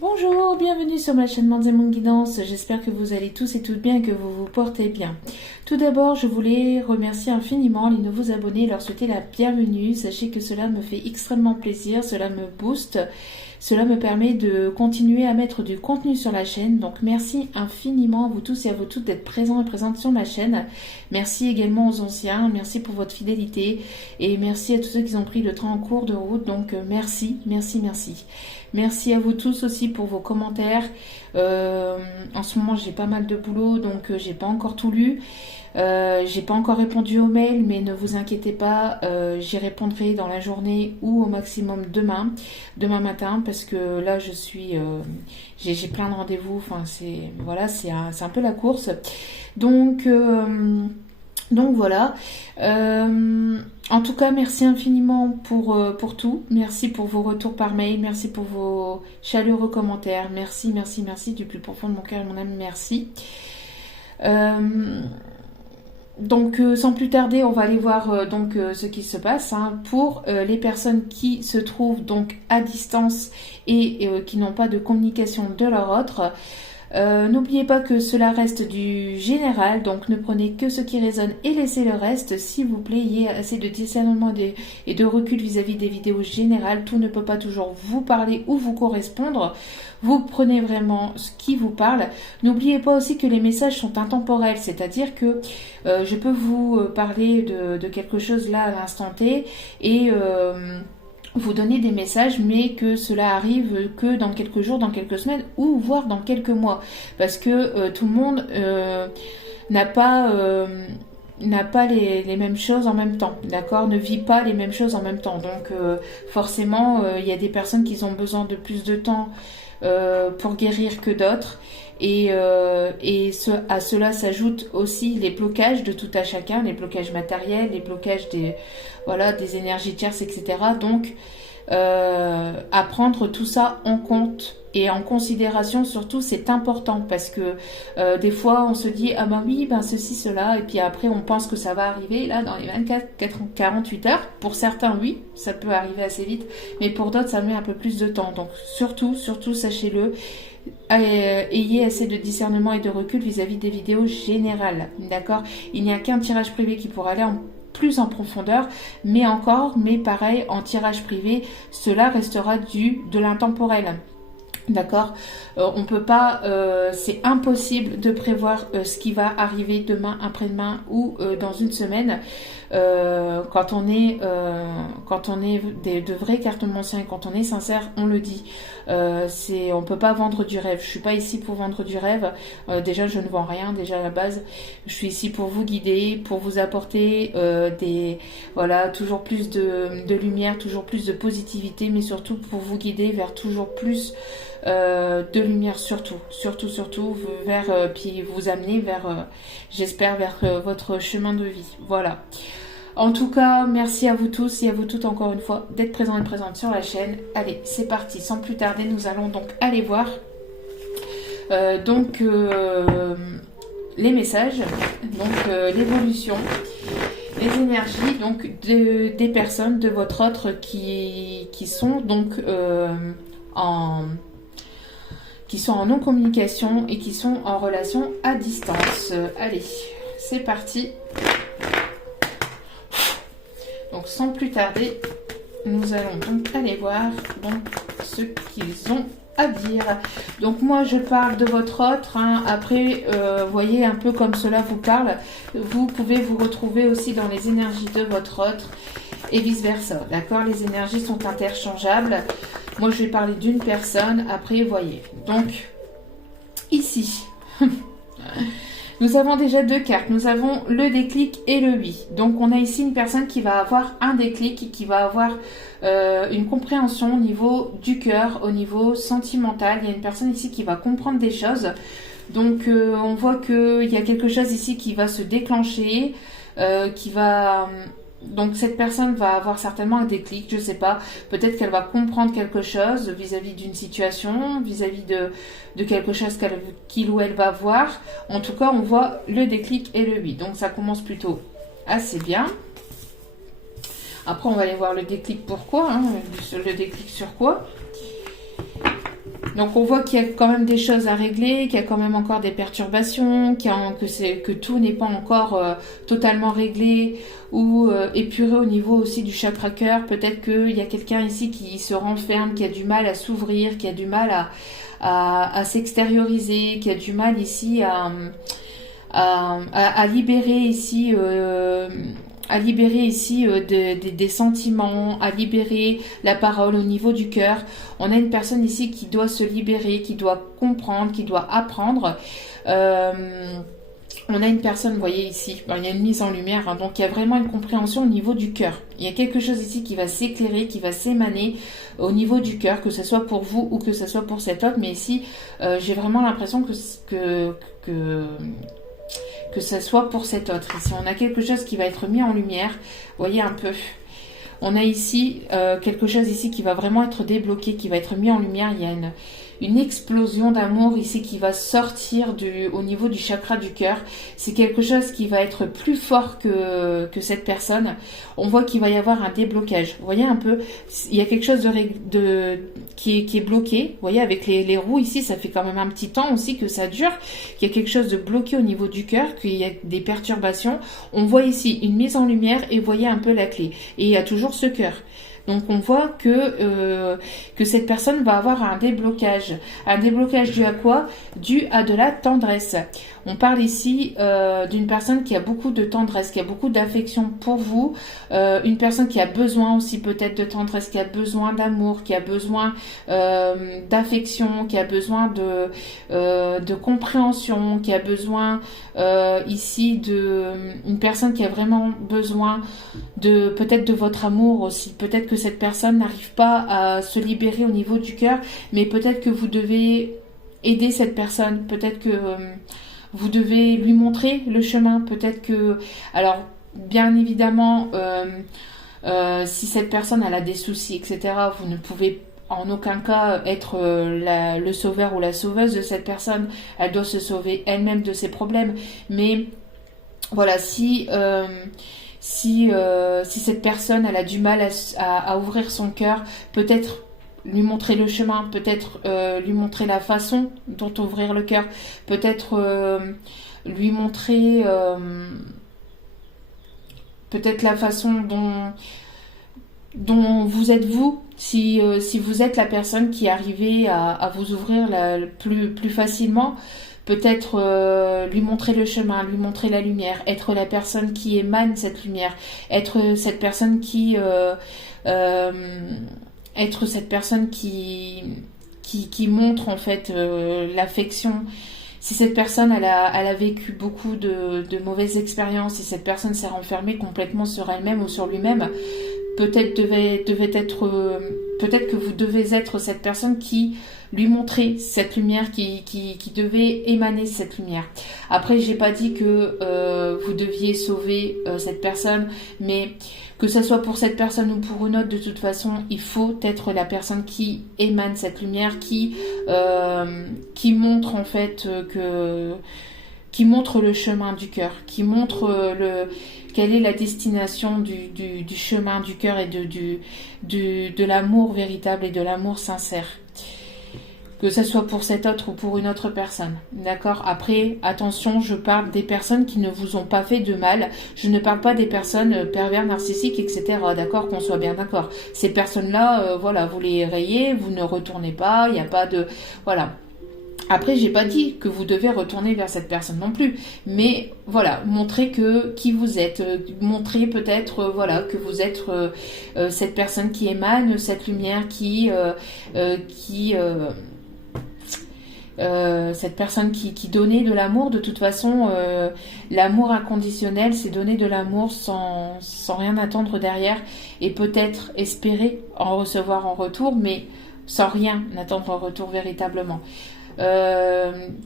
Bonjour, bienvenue sur ma chaîne Manzemon Guidance. J'espère que vous allez tous et toutes bien et que vous vous portez bien. Tout d'abord, je voulais remercier infiniment les nouveaux abonnés et leur souhaiter la bienvenue. Sachez que cela me fait extrêmement plaisir, cela me booste. Cela me permet de continuer à mettre du contenu sur la chaîne. Donc merci infiniment à vous tous et à vous toutes d'être présents et présentes sur ma chaîne. Merci également aux anciens. Merci pour votre fidélité. Et merci à tous ceux qui ont pris le train en cours de route. Donc merci, merci, merci. Merci à vous tous aussi pour vos commentaires. En ce moment, j'ai pas mal de boulot, donc j'ai pas encore tout lu. J'ai pas encore répondu aux mails, mais ne vous inquiétez pas, j'y répondrai dans la journée ou au maximum demain matin, parce que là je suis, j'ai plein de rendez-vous. Enfin c'est voilà, c'est un peu la course. Donc voilà. En tout cas, merci infiniment pour tout. Merci pour vos retours par mail. Merci pour vos chaleureux commentaires. Merci, merci, merci du plus profond de mon cœur et de mon âme. Merci. Donc sans plus tarder, on va aller voir ce qui se passe pour les personnes qui se trouvent donc à distance et qui n'ont pas de communication de leur autre. N'oubliez pas que cela reste du général, donc ne prenez que ce qui résonne et laissez le reste, s'il vous plaît. Ayez assez de discernement et de recul vis-à-vis des vidéos générales. Tout ne peut pas toujours vous parler ou vous correspondre. Vous prenez vraiment ce qui vous parle. N'oubliez pas aussi que les messages sont intemporels, c'est-à-dire que je peux vous parler de quelque chose là à l'instant T et vous donner des messages, mais que cela arrive que dans quelques jours, dans quelques semaines, ou voire dans quelques mois, parce que tout le monde n'a pas les mêmes choses en même temps, d'accord, ne vit pas les mêmes choses en même temps. Donc forcément, il y a des personnes qui ont besoin de plus de temps pour guérir que d'autres. Et à cela s'ajoutent aussi les blocages de tout à chacun, les blocages matériels, les blocages des énergies tierces, etc. Donc, à prendre tout ça en compte et en considération surtout, c'est important, parce que des fois on se dit ah ben oui, ben ceci, cela, et puis après on pense que ça va arriver là dans les 48 heures. Pour certains oui, ça peut arriver assez vite, mais pour d'autres ça met un peu plus de temps. Donc surtout sachez-le, ayez assez de discernement et de recul vis-à-vis des vidéos générales, d'accord. Il n'y a qu'un tirage privé qui pourra aller plus en profondeur, mais pareil, en tirage privé, cela restera de l'intemporel. D'accord, on peut pas, c'est impossible de prévoir ce qui va arriver demain, après-demain ou dans une semaine. Quand on est de vrais cartomanciens et quand on est sincère, on le dit. On peut pas vendre du rêve. Je suis pas ici pour vendre du rêve. Déjà, je ne vends rien. Déjà à la base, je suis ici pour vous guider, pour vous apporter toujours plus de lumière, toujours plus de positivité, mais surtout pour vous guider vers toujours plus de lumière, surtout puis vous amener j'espère vers votre chemin de vie. Voilà. En tout cas, merci à vous tous et à vous toutes encore une fois d'être présents et présentes sur la chaîne. Allez, c'est parti. Sans plus tarder, nous allons donc aller voir les messages, l'évolution, les énergies des personnes de votre autre qui sont en non-communication et qui sont en relation à distance. Allez, c'est parti. Donc sans plus tarder, nous allons donc aller voir ce qu'ils ont à dire. Donc moi je parle de votre autre, après voyez un peu comme cela vous parle. Vous pouvez vous retrouver aussi dans les énergies de votre autre et vice versa, d'accord. Les énergies sont interchangeables. Moi je vais parler d'une personne, après voyez. Donc ici nous avons déjà deux cartes. Nous avons le déclic et le oui. Donc on a ici une personne qui va avoir un déclic, qui va avoir une compréhension au niveau du cœur, au niveau sentimental. Il y a une personne ici qui va comprendre des choses. Donc on voit qu'il y a quelque chose ici qui va se déclencher, donc cette personne va avoir certainement un déclic, je sais pas, peut-être qu'elle va comprendre quelque chose vis-à-vis d'une situation, vis-à-vis de quelque chose qu'il ou elle va voir. En tout cas, on voit le déclic et le oui, donc ça commence plutôt assez bien. Après, on va aller voir le déclic pourquoi, le déclic sur quoi. Donc on voit qu'il y a quand même des choses à régler, qu'il y a quand même encore des perturbations, que tout n'est pas encore totalement réglé ou épuré au niveau aussi du chakra cœur. Peut-être qu'il y a quelqu'un ici qui se renferme, qui a du mal à s'ouvrir, qui a du mal à s'extérioriser, qui a du mal ici à libérer ici des sentiments, à libérer la parole au niveau du cœur. On a une personne ici qui doit se libérer, qui doit comprendre, qui doit apprendre. On a une personne, vous voyez ici, il y a une mise en lumière, hein, donc il y a vraiment une compréhension au niveau du cœur. Il y a quelque chose ici qui va s'éclairer, qui va s'émaner au niveau du cœur, que ce soit pour vous ou que ce soit pour cet autre. Mais ici, j'ai vraiment l'impression que ça soit pour cet autre. Ici, on a quelque chose qui va être mis en lumière. Vous voyez un peu. On a ici quelque chose ici qui va vraiment être débloqué, qui va être mis en lumière. Il y a une explosion d'amour ici qui va sortir au niveau du chakra du cœur. C'est quelque chose qui va être plus fort que cette personne. On voit qu'il va y avoir un déblocage. Vous voyez un peu, il y a quelque chose qui est bloqué. Vous voyez, avec les roues ici, ça fait quand même un petit temps aussi que ça dure. Il y a quelque chose de bloqué au niveau du cœur, qu'il y a des perturbations. On voit ici une mise en lumière et vous voyez un peu la clé. Et il y a toujours ce cœur. Donc on voit que cette personne va avoir un déblocage. Un déblocage dû à quoi? Dû à de la tendresse. On parle ici d'une personne qui a beaucoup de tendresse, qui a beaucoup d'affection pour vous. Une personne qui a besoin aussi peut-être de tendresse, qui a besoin d'amour, qui a besoin d'affection, qui a besoin de compréhension, qui a besoin ici une personne qui a vraiment besoin peut-être de votre amour aussi. Peut-être que cette personne n'arrive pas à se libérer au niveau du cœur, mais peut-être que vous devez aider cette personne. Peut-être que vous devez lui montrer le chemin. Peut-être que... Alors, bien évidemment, si cette personne elle a des soucis, etc., vous ne pouvez en aucun cas être le sauveur ou la sauveuse de cette personne. Elle doit se sauver elle-même de ses problèmes. Mais voilà, si cette personne elle a du mal à ouvrir son cœur, peut-être lui montrer le chemin, peut-être lui montrer la façon dont ouvrir le cœur, peut-être lui montrer peut-être la façon dont vous êtes vous, si vous êtes la personne qui arrivait à vous ouvrir plus facilement. Peut-être lui montrer le chemin, lui montrer la lumière, être la personne qui émane cette lumière, être cette personne qui montre en fait l'affection. Si cette personne elle a vécu beaucoup de mauvaises expériences, si cette personne s'est renfermée complètement sur elle-même ou sur lui-même, peut-être que vous devez être cette personne qui lui montrer cette lumière, qui devait émaner cette lumière. Après, j'ai pas dit que vous deviez sauver cette personne, mais que ce soit pour cette personne ou pour une autre, de toute façon, il faut être la personne qui émane cette lumière, qui montre en fait qui montre le chemin du cœur, qui montre quelle est la destination du chemin du cœur et de l'amour véritable et de l'amour sincère. Que ce soit pour cet autre ou pour une autre personne. D'accord? Après, attention, je parle des personnes qui ne vous ont pas fait de mal. Je ne parle pas des personnes pervers, narcissiques, etc. D'accord? Qu'on soit bien d'accord. Ces personnes-là, voilà, vous les rayez, vous ne retournez pas, il n'y a pas de... Voilà. Après, j'ai pas dit que vous devez retourner vers cette personne non plus, mais voilà, montrer qui vous êtes, montrer peut-être voilà que vous êtes cette personne qui émane cette lumière, cette personne qui donnait de l'amour. De toute façon, l'amour inconditionnel, c'est donner de l'amour sans rien attendre derrière et peut-être espérer en recevoir en retour, mais sans rien attendre en retour véritablement.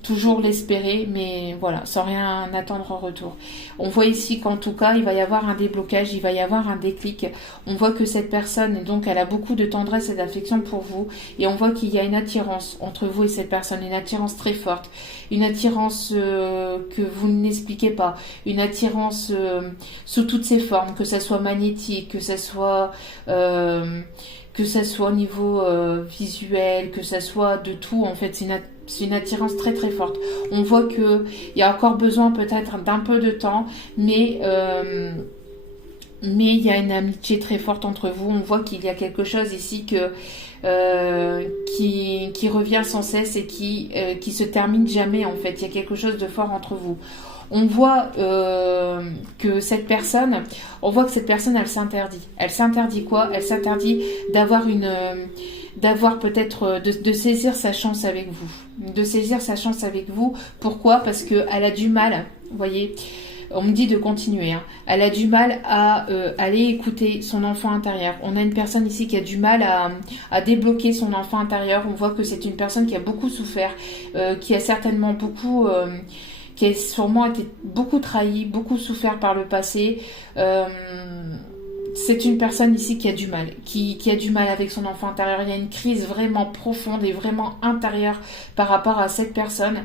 Toujours l'espérer, mais voilà, sans rien attendre en retour. On voit ici qu'en tout cas, il va y avoir un déblocage, il va y avoir un déclic. On voit que cette personne, et donc, elle a beaucoup de tendresse et d'affection pour vous, et on voit qu'il y a une attirance entre vous et cette personne, une attirance très forte, une attirance que vous n'expliquez pas, une attirance sous toutes ses formes, que ça soit magnétique, que ça soit que ça soit au niveau visuel, que ça soit de tout, en fait, c'est une attirance très très forte. On voit que il y a encore besoin peut-être d'un peu de temps, mais il y a une amitié très forte entre vous. On voit qu'il y a quelque chose ici qui revient sans cesse et qui se termine jamais, en fait. Il y a quelque chose de fort entre vous. On voit que cette personne, elle s'interdit. Elle s'interdit quoi? Elle s'interdit d'avoir peut-être, de saisir sa chance avec vous. De saisir sa chance avec vous. Pourquoi? Parce qu'elle a du mal, vous voyez. On me dit de continuer. Hein. Elle a du mal à aller écouter son enfant intérieur. On a une personne ici qui a du mal à débloquer son enfant intérieur. On voit que c'est une personne qui a beaucoup souffert, qui a certainement beaucoup... qui a sûrement été beaucoup trahi, beaucoup souffert par le passé. C'est une personne ici qui a du mal, qui a du mal avec son enfant intérieur. Il y a une crise vraiment profonde et vraiment intérieure par rapport à cette personne.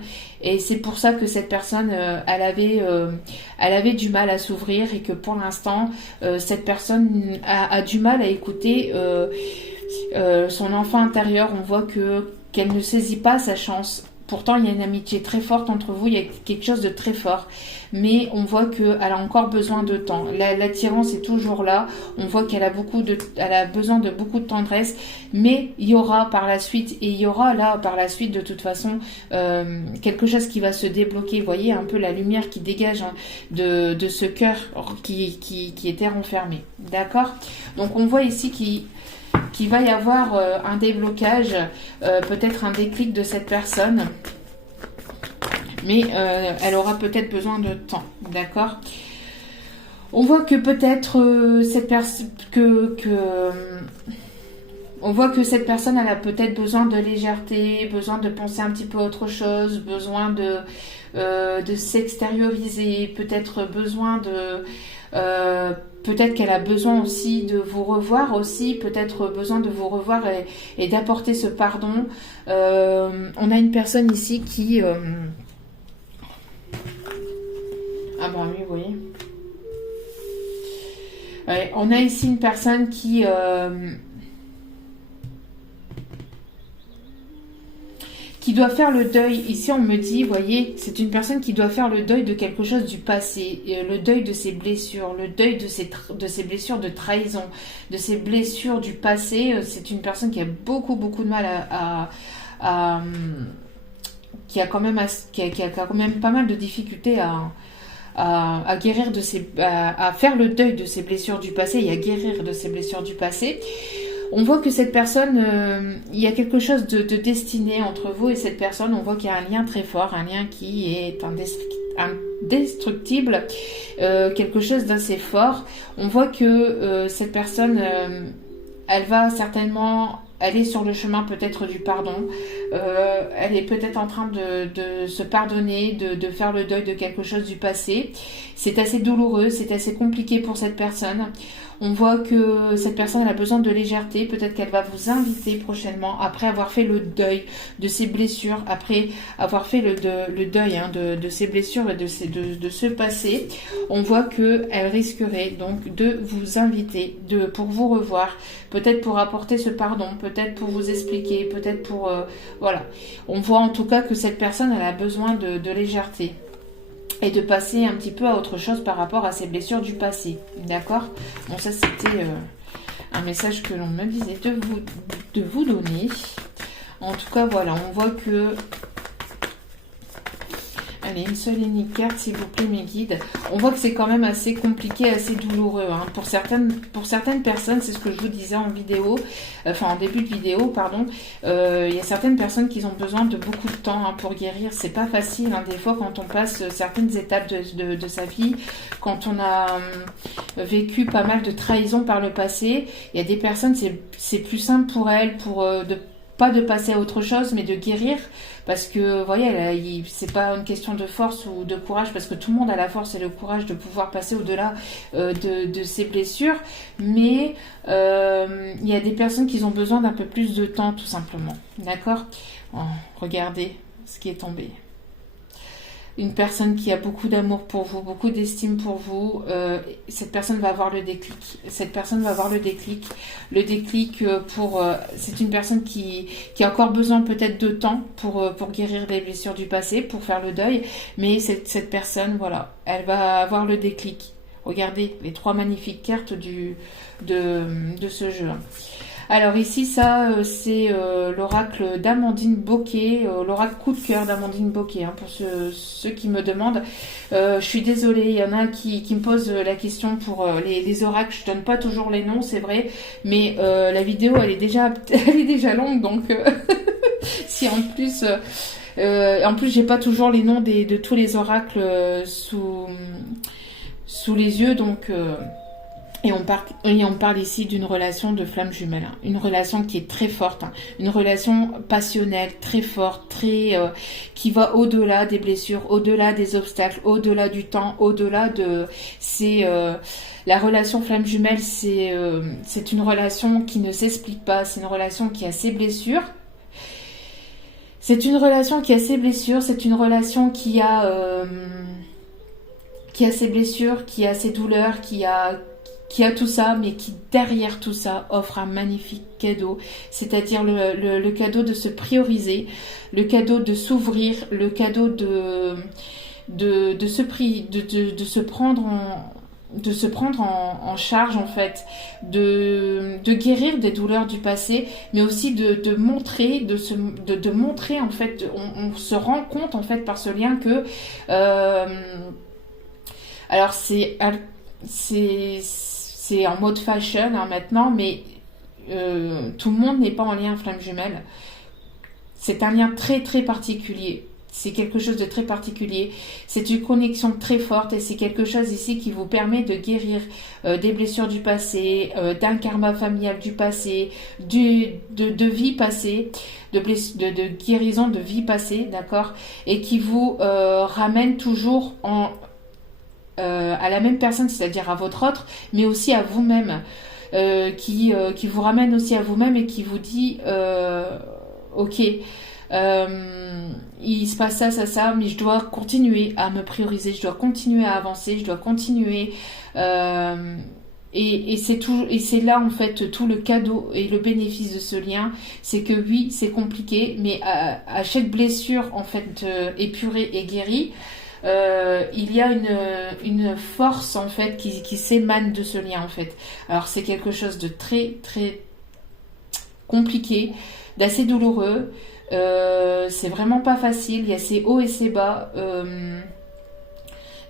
Et c'est pour ça que cette personne, elle avait du mal à s'ouvrir et que pour l'instant, cette personne a du mal à écouter son enfant intérieur. On voit qu'elle ne saisit pas sa chance. Pourtant, il y a une amitié très forte entre vous, il y a quelque chose de très fort. Mais on voit qu'elle a encore besoin de temps. L'attirance est toujours là. On voit qu'elle a elle a besoin de beaucoup de tendresse. Mais il y aura par la suite, et il y aura là par la suite de toute façon, quelque chose qui va se débloquer. Vous voyez un peu la lumière qui dégage de ce cœur qui était renfermé. D'accord? Donc on voit ici qu'il va y avoir un déblocage, peut-être un déclic de cette personne, mais elle aura peut-être besoin de temps, d'accord? On voit que peut-être cette personne on voit que cette personne, elle a peut-être besoin de légèreté, besoin de penser un petit peu à autre chose, besoin de s'extérioriser, peut-être besoin de... peut-être qu'elle a besoin aussi de vous revoir aussi, peut-être besoin de vous revoir et d'apporter ce pardon. On a une personne ici qui... Ah bah oui, vous voyez. Ouais, on a ici une personne qui doit faire le deuil. Ici, on me dit, vous voyez, c'est une personne qui doit faire le deuil de quelque chose du passé, le deuil de ses blessures, le deuil de ses blessures de trahison, de ses blessures du passé. C'est une personne qui a beaucoup de mal qui a quand même pas mal de difficultés à guérir à faire le deuil de ses blessures du passé et à guérir de ses blessures du passé. On voit que cette personne, il y a quelque chose de destiné entre vous et cette personne. On voit qu'il y a un lien très fort, un lien qui est indestructible, quelque chose d'assez fort. On voit que cette personne, elle va certainement aller sur le chemin peut-être du pardon. Elle est peut-être en train de se pardonner, de faire le deuil de quelque chose du passé. C'est assez douloureux, c'est assez compliqué pour cette personne. On voit que cette personne elle a besoin de légèreté. Peut-être qu'elle va vous inviter prochainement, après avoir fait le deuil de ses blessures, après avoir fait le deuil de ses blessures et de ce passé. On voit qu'elle risquerait donc de vous inviter, pour vous revoir, peut-être pour apporter ce pardon, peut-être pour vous expliquer, peut-être pour... voilà. On voit en tout cas que cette personne elle a besoin de légèreté. Et de passer un petit peu à autre chose par rapport à ses blessures du passé. D'accord? Bon, ça, c'était un message que l'on me disait de vous donner. En tout cas, voilà, on voit que... Allez, une seule unique carte, s'il vous plaît, mes guides. On voit que c'est quand même assez compliqué, assez douloureux. Hein. Pour certaines personnes, c'est ce que je vous disais en vidéo, en début de vidéo, pardon. Il y a certaines personnes qui ont besoin de beaucoup de temps pour guérir. C'est pas facile, des fois, quand on passe certaines étapes de sa vie, quand on a vécu pas mal de trahisons par le passé. Il y a des personnes, c'est plus simple pour elles, pas de passer à autre chose, mais de guérir. Parce que, vous voyez, c'est pas une question de force ou de courage, parce que tout le monde a la force et le courage de pouvoir passer au-delà de ses blessures. Mais il y a des personnes qui ont besoin d'un peu plus de temps, tout simplement. D'accord? Regardez ce qui est tombé. une personne qui a beaucoup d'amour pour vous, beaucoup d'estime pour vous. Cette personne va avoir le déclic. Cette personne va avoir le déclic. Le déclic c'est une personne qui a encore besoin peut-être de temps pour guérir les blessures du passé, pour faire le deuil. Mais cette personne, voilà, elle va avoir le déclic. Regardez les 3 magnifiques cartes de ce jeu. Alors ici, ça, c'est l'oracle d'Amandine Bocquet, l'oracle coup de cœur d'Amandine Bocquet, hein, pour ceux qui me demandent. Je suis désolée, il y en a qui me posent la question pour les oracles. Je donne pas toujours les noms, c'est vrai, mais la vidéo, elle est déjà longue, donc si en plus... j'ai pas toujours les noms de tous les oracles sous les yeux, donc... Et on parle ici d'une relation de flamme jumelle, hein. Une relation qui est très forte, hein. Une relation passionnelle, très forte, qui va au-delà des blessures, au-delà des obstacles, au-delà du temps, au-delà de... la relation flamme jumelle, c'est une relation qui ne s'explique pas, c'est une relation qui a ses blessures. C'est une relation qui a ses blessures, c'est une relation qui a ses blessures, qui a ses douleurs, qui a tout ça, mais qui derrière tout ça offre un magnifique cadeau, c'est-à-dire le cadeau de se prioriser, le cadeau de s'ouvrir, le cadeau de se prendre en charge, en fait, de guérir des douleurs du passé, mais aussi de montrer en fait, on se rend compte en fait par ce lien que alors c'est en mode fashion, hein, maintenant, mais tout le monde n'est pas en lien flamme jumelle. C'est un lien très très particulier. C'est quelque chose de très particulier. C'est une connexion très forte et c'est quelque chose ici qui vous permet de guérir des blessures du passé, d'un karma familial du passé, de vie passée, de guérison de vie passée, d'accord, et qui vous ramène toujours à la même personne, c'est-à-dire à votre autre, mais aussi à vous-même, qui vous ramène aussi à vous-même et qui vous dit ok, il se passe ça, mais je dois continuer à me prioriser, je dois continuer à avancer, je dois continuer et c'est là en fait tout le cadeau et le bénéfice de ce lien, c'est que oui, c'est compliqué, mais à chaque blessure en fait épurée et guérie, il y a une force en fait qui s'émane de ce lien en fait. Alors c'est quelque chose de très très compliqué, d'assez douloureux, c'est vraiment pas facile, il y a ses hauts et ses bas,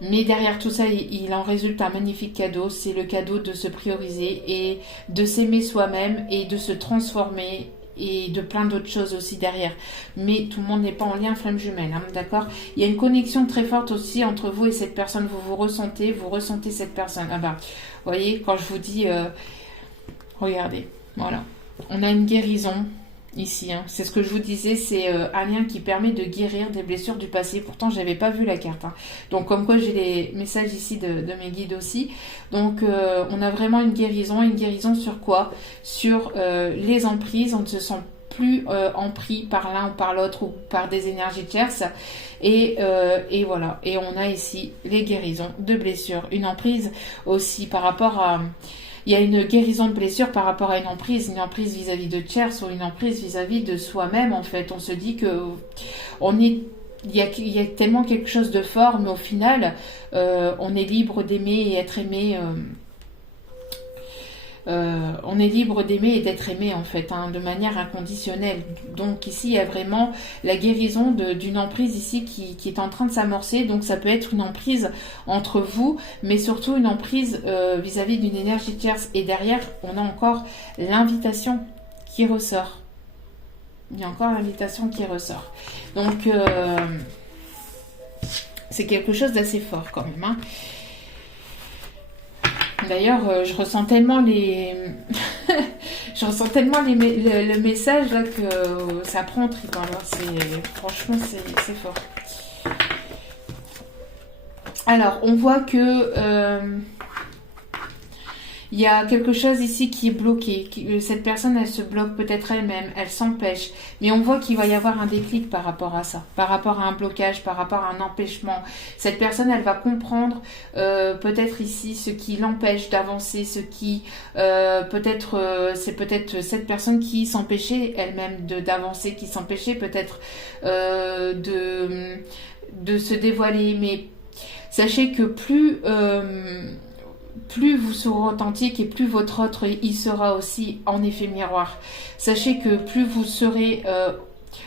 mais derrière tout ça il en résulte un magnifique cadeau, c'est le cadeau de se prioriser et de s'aimer soi-même et de se transformer et de plein d'autres choses aussi derrière. Mais tout le monde n'est pas en lien flamme jumelle, hein, d'accord. Il y a une connexion très forte aussi entre vous et cette personne. Vous ressentez cette personne. Ah bah, vous voyez, quand je vous dis, regardez, voilà. On a une guérison ici, hein. C'est ce que je vous disais, c'est un lien qui permet de guérir des blessures du passé. Pourtant, j'avais pas vu la carte, hein. Donc, comme quoi, j'ai les messages ici de mes guides aussi. Donc, on a vraiment une guérison sur quoi? Sur les emprises. On ne se sent plus empris par l'un ou par l'autre ou par des énergies tierces. Et voilà. Et on a ici les guérisons de blessures. Une emprise aussi par rapport à... Il y a une guérison de blessure par rapport à une emprise vis-à-vis de tierces ou une emprise vis-à-vis de soi-même en fait. On se dit que il y a tellement quelque chose de fort, mais au final, on est libre d'aimer et être aimé. On est libre d'aimer et d'être aimé en fait, hein, de manière inconditionnelle. Donc ici il y a vraiment la guérison d'une emprise ici qui est en train de s'amorcer. Donc ça peut être une emprise entre vous, mais surtout une emprise vis-à-vis d'une énergie tierce. Et derrière on a encore l'invitation qui ressort. Il y a encore l'invitation qui ressort. Donc c'est quelque chose d'assez fort quand même, hein. D'ailleurs, je ressens tellement le message là que ça prend en trip, hein, là. Franchement, c'est fort. Alors, on voit que Il y a quelque chose ici qui est bloqué. Cette personne, elle se bloque peut-être elle-même, elle s'empêche. Mais on voit qu'il va y avoir un déclic par rapport à ça, par rapport à un blocage, par rapport à un empêchement. Cette personne, elle va comprendre peut-être ici ce qui l'empêche d'avancer, ce qui c'est peut-être cette personne qui s'empêchait elle-même d'avancer, qui s'empêchait peut-être de se dévoiler. Mais sachez que plus vous serez authentique et plus votre autre y sera aussi en effet miroir. Sachez que plus vous serez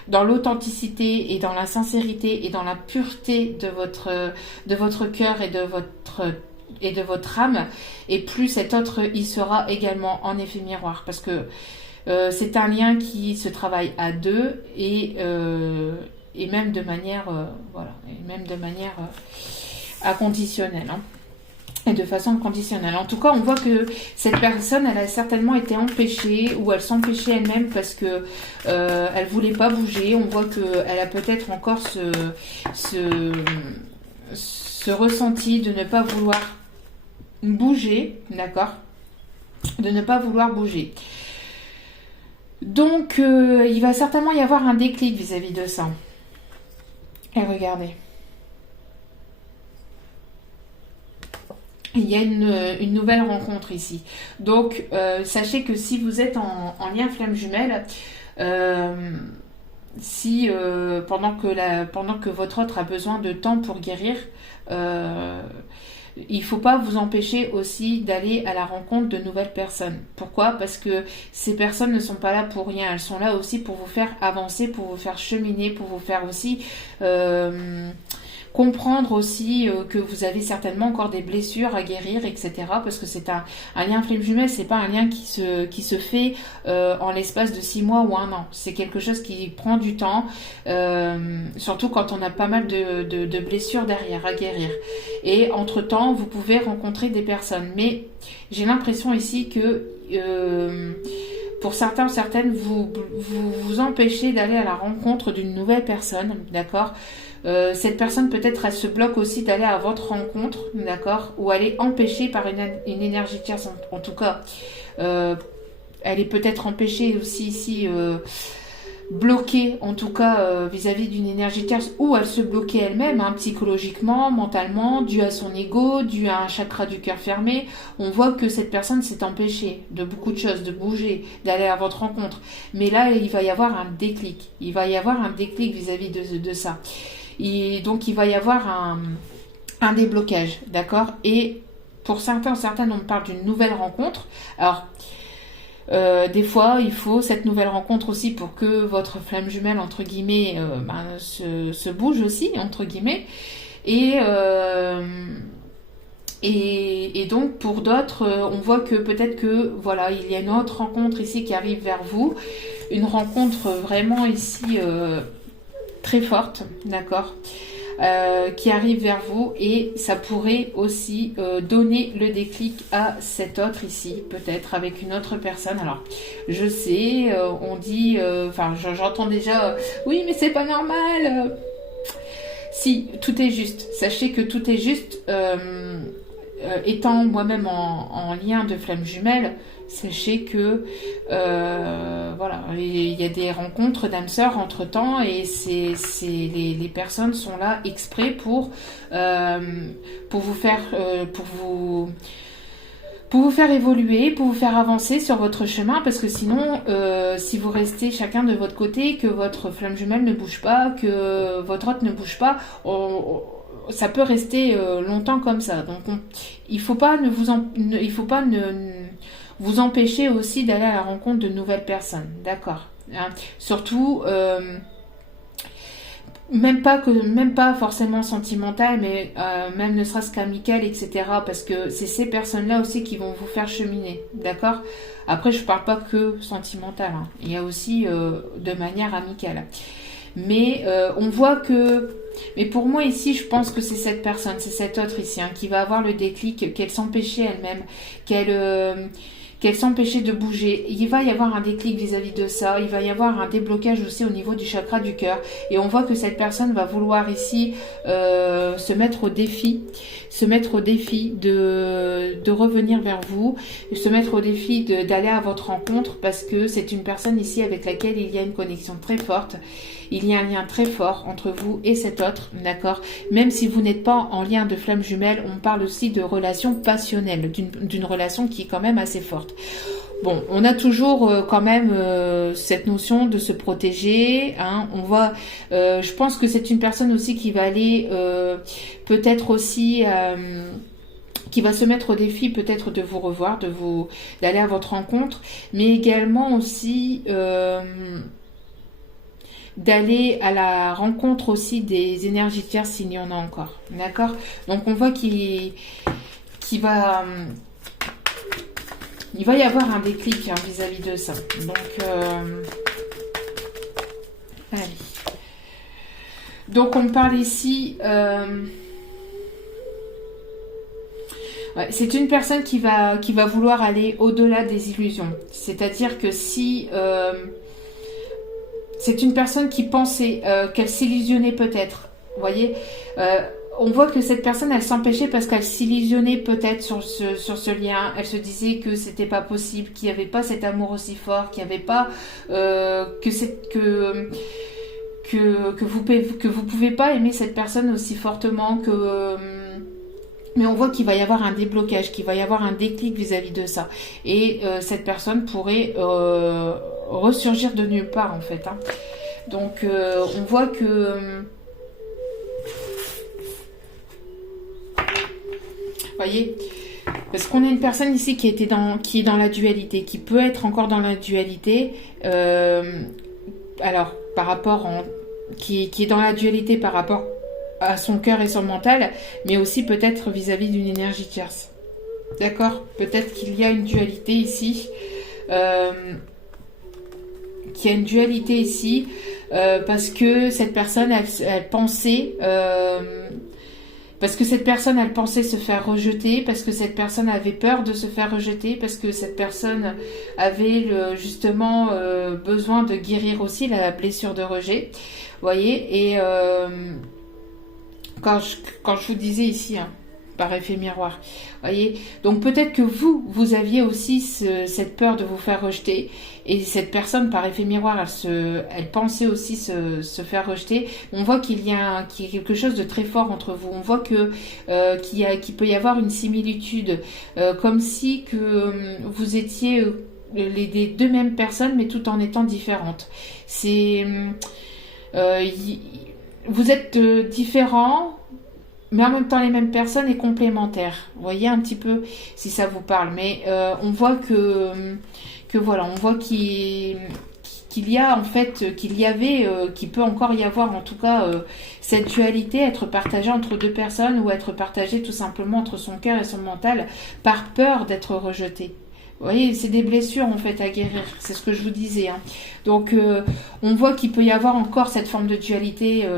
dans l'authenticité et dans la sincérité et dans la pureté de votre cœur et de votre âme, et plus cet autre y sera également en effet miroir, parce que c'est un lien qui se travaille à deux et même de manière inconditionnelle. Hein. Et de façon conditionnelle. En tout cas, on voit que cette personne, elle a certainement été empêchée ou elle s'empêchait elle-même parce que elle voulait pas bouger. On voit qu'elle a peut-être encore ce ressenti de ne pas vouloir bouger, d'accord, de ne pas vouloir bouger. Donc, il va certainement y avoir un déclic vis-à-vis de ça. Et regardez. Il y a une nouvelle rencontre ici. Donc, sachez que si vous êtes en lien flamme jumelle, si pendant que votre autre a besoin de temps pour guérir, il ne faut pas vous empêcher aussi d'aller à la rencontre de nouvelles personnes. Pourquoi? Parce que ces personnes ne sont pas là pour rien. Elles sont là aussi pour vous faire avancer, pour vous faire cheminer, pour vous faire aussi comprendre aussi que vous avez certainement encore des blessures à guérir, etc. Parce que c'est un lien flamme jumelle, c'est pas un lien qui se fait en l'espace de 6 mois ou 1 an. C'est quelque chose qui prend du temps, surtout quand on a pas mal de blessures derrière à guérir. Et entre-temps, vous pouvez rencontrer des personnes. Mais j'ai l'impression ici que pour certains ou certaines, vous empêchez d'aller à la rencontre d'une nouvelle personne, d'accord? Cette personne peut-être elle se bloque aussi d'aller à votre rencontre, d'accord, ou elle est empêchée par une énergie tierce, en tout cas elle est peut-être empêchée aussi ici, bloquée en tout cas vis-à-vis d'une énergie tierce, ou elle se bloquait elle-même, hein, psychologiquement, mentalement, dû à son ego, dû à un chakra du cœur fermé. On voit que cette personne s'est empêchée de beaucoup de choses, de bouger, d'aller à votre rencontre. Mais là il va y avoir un déclic, vis-à-vis de ça. Et donc il va y avoir un déblocage, d'accord? Et pour certaines, on parle d'une nouvelle rencontre. Alors, des fois, il faut cette nouvelle rencontre aussi pour que votre flamme jumelle, entre guillemets, se bouge aussi, entre guillemets. Et donc, pour d'autres, on voit que peut-être que, voilà, il y a une autre rencontre ici qui arrive vers vous. Une rencontre vraiment ici très forte, d'accord, qui arrive vers vous, et ça pourrait aussi donner le déclic à cet autre ici, peut-être avec une autre personne. Alors, je sais, on dit, j'entends déjà, oui, mais c'est pas normal. Si, tout est juste. Sachez que tout est juste. Étant moi-même en lien de flamme jumelle, sachez que voilà, il y a des rencontres d'âmes sœurs entre temps, et les personnes sont là exprès pour vous faire évoluer, pour vous faire avancer sur votre chemin, parce que sinon, si vous restez chacun de votre côté, que votre flamme jumelle ne bouge pas, que votre autre ne bouge pas, ça peut rester longtemps comme ça. Donc, il faut pas vous empêcher aussi d'aller à la rencontre de nouvelles personnes, d'accord, hein. Surtout, même pas forcément sentimentale, mais même ne serait-ce qu'amicale, etc. Parce que c'est ces personnes-là aussi qui vont vous faire cheminer, d'accord. Après, je parle pas que sentimentale, hein. Il y a aussi de manière amicale. Mais on voit que... Mais pour moi ici, je pense que c'est cette personne, c'est cette autre ici, hein, qui va avoir le déclic, qu'elle s'empêchait elle-même, qu'elle s'empêchait de bouger. Il va y avoir un déclic vis-à-vis de ça. Il va y avoir un déblocage aussi au niveau du chakra du cœur. Et on voit que cette personne va vouloir ici se mettre au défi de revenir vers vous, se mettre au défi d'aller à votre rencontre, parce que c'est une personne ici avec laquelle il y a une connexion très forte. Il y a un lien très fort entre vous et cet autre, d'accord? Même si vous n'êtes pas en lien de flamme jumelle, on parle aussi de relation passionnelle, d'une relation qui est quand même assez forte. Bon, on a toujours quand même cette notion de se protéger, hein. On voit, je pense que c'est une personne aussi qui va aller peut-être aussi... qui va se mettre au défi peut-être de vous revoir, d'aller à votre rencontre, mais également aussi d'aller à la rencontre aussi des énergies tierces s'il y en a encore. D'accord? Donc on voit qu'il va y avoir un déclic hein, vis-à-vis de ça. Donc allez. Donc on parle ici ouais, c'est une personne qui va vouloir aller au-delà des illusions. C'est-à-dire que si c'est une personne qui pensait qu'elle s'illusionnait peut-être. Vous voyez, on voit que cette personne, elle s'empêchait parce qu'elle s'illusionnait peut-être sur ce lien. Elle se disait que c'était pas possible, qu'il n'y avait pas cet amour aussi fort, qu'il n'y avait pas que vous pouvez pas aimer cette personne aussi fortement que. Mais on voit qu'il va y avoir un déblocage, qu'il va y avoir un déclic vis-à-vis de ça. Et cette personne pourrait ressurgir de nulle part, en fait. Hein. Donc, on voit que... voyez, parce qu'on a une personne ici qui est dans la dualité, qui peut être encore dans la dualité. Alors, par rapport... qui est dans la dualité par rapport à son cœur et son mental, mais aussi peut-être vis-à-vis d'une énergie tierce. D'accord? Peut-être qu'il y a une dualité ici. Qu'il y a une dualité ici, parce que cette personne, elle pensait... parce que cette personne, elle pensait se faire rejeter, parce que cette personne avait peur de se faire rejeter, parce que cette personne avait justement besoin de guérir aussi la blessure de rejet. Vous voyez? Et quand je vous disais ici, hein, par effet miroir, voyez, donc peut-être que vous aviez aussi cette peur de vous faire rejeter, et cette personne, par effet miroir, elle pensait aussi se faire rejeter. On voit qu'il y a quelque chose de très fort entre vous. On voit qu'il peut y avoir une similitude, comme si que vous étiez les deux mêmes personnes, mais tout en étant différentes. Vous êtes différents, mais en même temps les mêmes personnes et complémentaires. Vous voyez un petit peu si ça vous parle. Mais on voit que voilà, on voit qu'il y a en fait, qu'il peut encore y avoir en tout cas cette dualité, être partagée entre deux personnes ou être partagée tout simplement entre son cœur et son mental par peur d'être rejeté. Vous voyez, c'est des blessures en fait à guérir, c'est ce que je vous disais. Hein. Donc on voit qu'il peut y avoir encore cette forme de dualité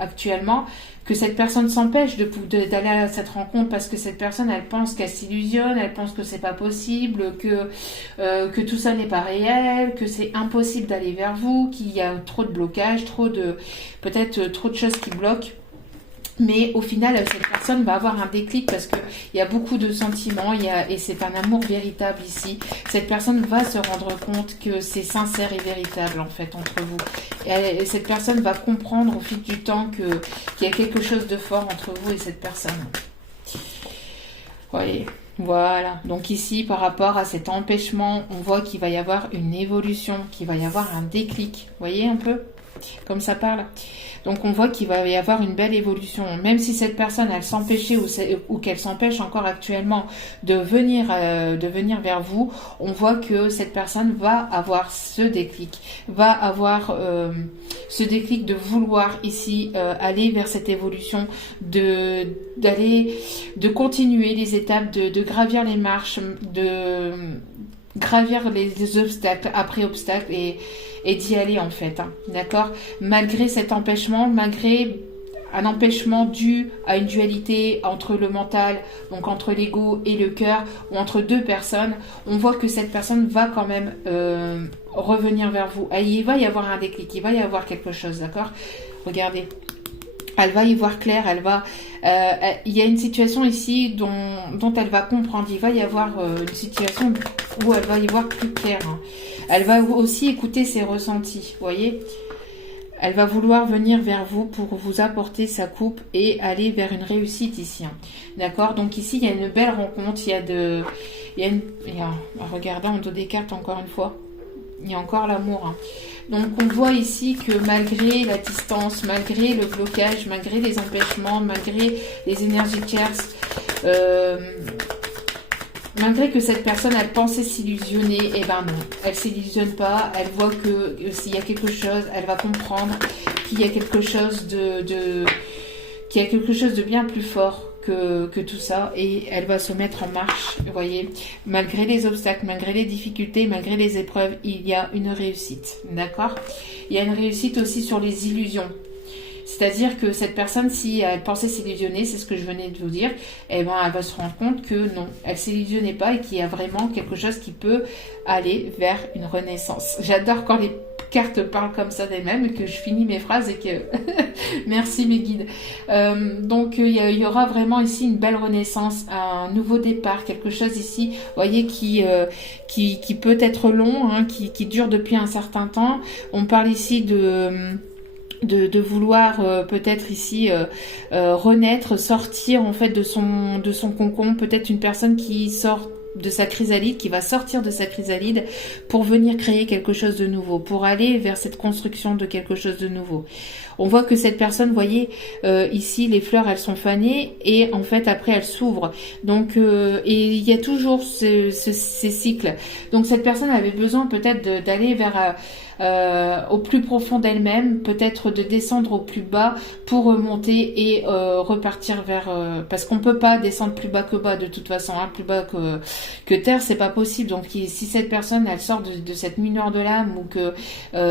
actuellement, que cette personne s'empêche d'aller à cette rencontre parce que cette personne, elle pense qu'elle s'illusionne, elle pense que c'est pas possible, que tout ça n'est pas réel, que c'est impossible d'aller vers vous, qu'il y a trop de blocages, peut-être trop de choses qui bloquent. Mais au final, cette personne va avoir un déclic parce qu'il y a beaucoup de sentiments et c'est un amour véritable ici. Cette personne va se rendre compte que c'est sincère et véritable en fait entre vous. Et cette personne va comprendre au fil du temps qu'il y a quelque chose de fort entre vous et cette personne. Voyez, voilà. Donc ici, par rapport à cet empêchement, on voit qu'il va y avoir une évolution, qu'il va y avoir un déclic. Vous voyez un peu comme ça parle. Donc on voit qu'il va y avoir une belle évolution. Même si cette personne, elle s'empêchait ou qu'elle s'empêche encore actuellement de venir vers vous, on voit que cette personne va avoir ce déclic, va avoir ce déclic de vouloir ici aller vers cette évolution, de continuer les étapes, de gravir les marches, de gravir les obstacles après obstacles et d'y aller en fait, hein, d'accord, malgré cet empêchement, malgré un empêchement dû à une dualité entre le mental, donc entre l'ego et le cœur, ou entre deux personnes, on voit que cette personne va quand même revenir vers vous. Et il va y avoir un déclic, il va y avoir quelque chose, d'accord? Regardez. Elle va y voir clair, il y a une situation ici dont elle va comprendre. Il va y avoir une situation où elle va y voir plus clair. Hein. Elle va aussi écouter ses ressentis, vous voyez. Elle va vouloir venir vers vous pour vous apporter sa coupe et aller vers une réussite ici. Hein. D'accord? Donc ici, il y a une belle rencontre. Regardez en dos des cartes encore une fois. Il y a encore l'amour. Hein. Donc on voit ici que malgré la distance, malgré le blocage, malgré les empêchements, malgré les énergies tierces, malgré que cette personne elle pensait s'illusionner, eh ben non, elle s'illusionne pas, elle voit que s'il y a quelque chose, elle va comprendre qu'il y a quelque chose qu'il y a quelque chose de bien plus fort que tout ça, et elle va se mettre en marche, vous voyez, malgré les obstacles, malgré les difficultés, malgré les épreuves, il y a une réussite, d'accord? Il y a une réussite aussi sur les illusions. C'est-à-dire que cette personne, si elle pensait s'illusionner, c'est ce que je venais de vous dire, eh ben, elle va se rendre compte que non, elle s'illusionnait pas et qu'il y a vraiment quelque chose qui peut aller vers une renaissance. J'adore quand les cartes parlent comme ça d'elles-mêmes et que je finis mes phrases et que... Merci mes guides. Donc il y aura vraiment ici une belle renaissance, un nouveau départ, quelque chose ici, vous voyez, qui peut être long, hein, qui dure depuis un certain temps. On parle ici de vouloir peut-être ici renaître, sortir en fait de son cocon, peut-être une personne qui sort de sa chrysalide, qui va sortir de sa chrysalide pour venir créer quelque chose de nouveau, pour aller vers cette construction de quelque chose de nouveau. On voit que cette personne, vous voyez, ici les fleurs elles sont fanées et en fait après elles s'ouvrent. Donc et il y a toujours ces cycles. Donc cette personne avait besoin peut-être d'aller vers au plus profond d'elle-même, peut-être de descendre au plus bas pour remonter et repartir vers... parce qu'on peut pas descendre plus bas que bas de toute façon, hein, plus bas que terre, c'est pas possible. Donc si cette personne, elle sort de cette mineur de l'âme ou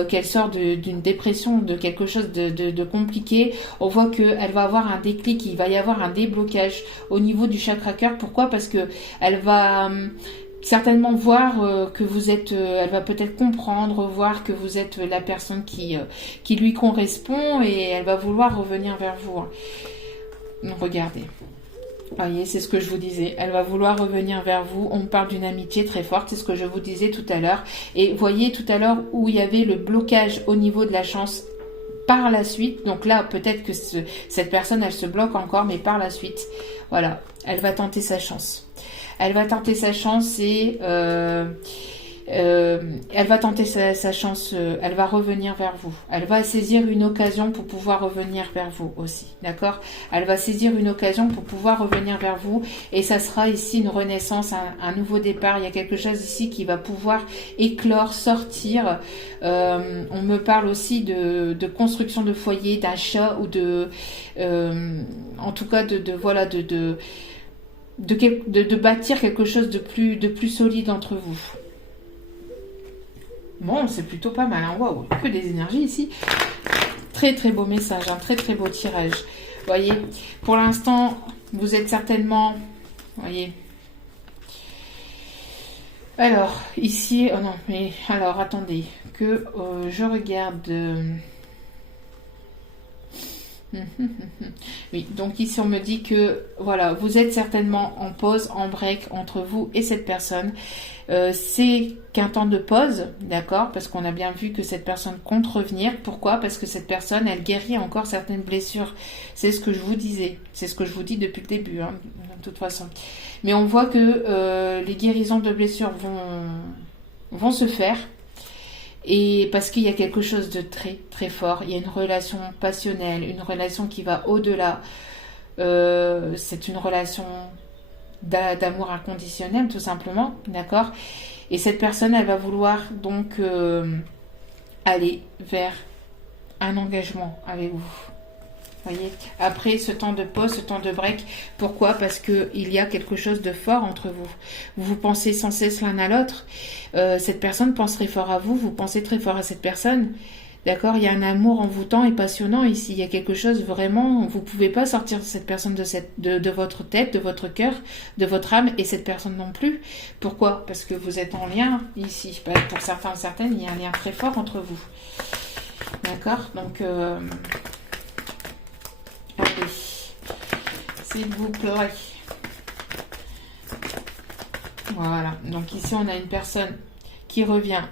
qu'elle sort d'une dépression, de quelque chose de compliqué, on voit qu'elle va avoir un déclic, il va y avoir un déblocage au niveau du chakra cœur. Pourquoi? Parce que elle va... certainement voir que vous êtes, elle va peut-être comprendre, voir que vous êtes la personne qui lui correspond et elle va vouloir revenir vers vous. Regardez. Voyez, c'est ce que je vous disais. Elle va vouloir revenir vers vous. On parle d'une amitié très forte, c'est ce que je vous disais tout à l'heure. Et voyez tout à l'heure où il y avait le blocage au niveau de la chance par la suite. Donc là, peut-être que cette personne, elle se bloque encore, mais par la suite, voilà, elle va tenter sa chance. Elle va tenter sa chance et elle va tenter sa chance, elle va revenir vers vous. Elle va saisir une occasion pour pouvoir revenir vers vous aussi, d'accord? Elle va saisir une occasion pour pouvoir revenir vers vous et ça sera ici une renaissance, un nouveau départ. Il y a quelque chose ici qui va pouvoir éclore, sortir. On me parle aussi de construction de foyer, d'achat ou en tout cas de bâtir quelque chose de plus solide entre vous. Bon, c'est plutôt pas mal, hein. Waouh, que des énergies ici. Très très beau message, un très très beau tirage. Voyez, pour l'instant, vous êtes certainement... Voyez. Alors, ici... Oh non, mais... Alors, attendez. Que je regarde... Oui, donc ici on me dit que voilà, vous êtes certainement en pause, en break entre vous et cette personne. C'est qu'un temps de pause, d'accord, parce qu'on a bien vu que cette personne compte revenir. Pourquoi? Parce que cette personne, elle guérit encore certaines blessures. C'est ce que je vous disais, c'est ce que je vous dis depuis le début, hein, de toute façon. Mais on voit que les guérisons de blessures vont se faire. Et parce qu'il y a quelque chose de très très fort, il y a une relation passionnelle, une relation qui va au-delà. C'est une relation d'amour inconditionnel tout simplement, d'accord? Et cette personne, elle va vouloir donc aller vers un engagement avec vous. Voyez, après ce temps de pause, ce temps de break, pourquoi? Parce que il y a quelque chose de fort entre vous. Vous pensez sans cesse l'un à l'autre. Cette personne pense très fort à vous, vous pensez très fort à cette personne. D'accord? Il y a un amour envoûtant et passionnant ici. Il y a quelque chose vraiment, vous ne pouvez pas sortir cette personne de votre tête, de votre cœur, de votre âme, et cette personne non plus. Pourquoi? Parce que vous êtes en lien ici. Pour certains, certaines, il y a un lien très fort entre vous. D'accord? Donc, allez, s'il vous plaît. Voilà. Donc ici, on a une personne qui revient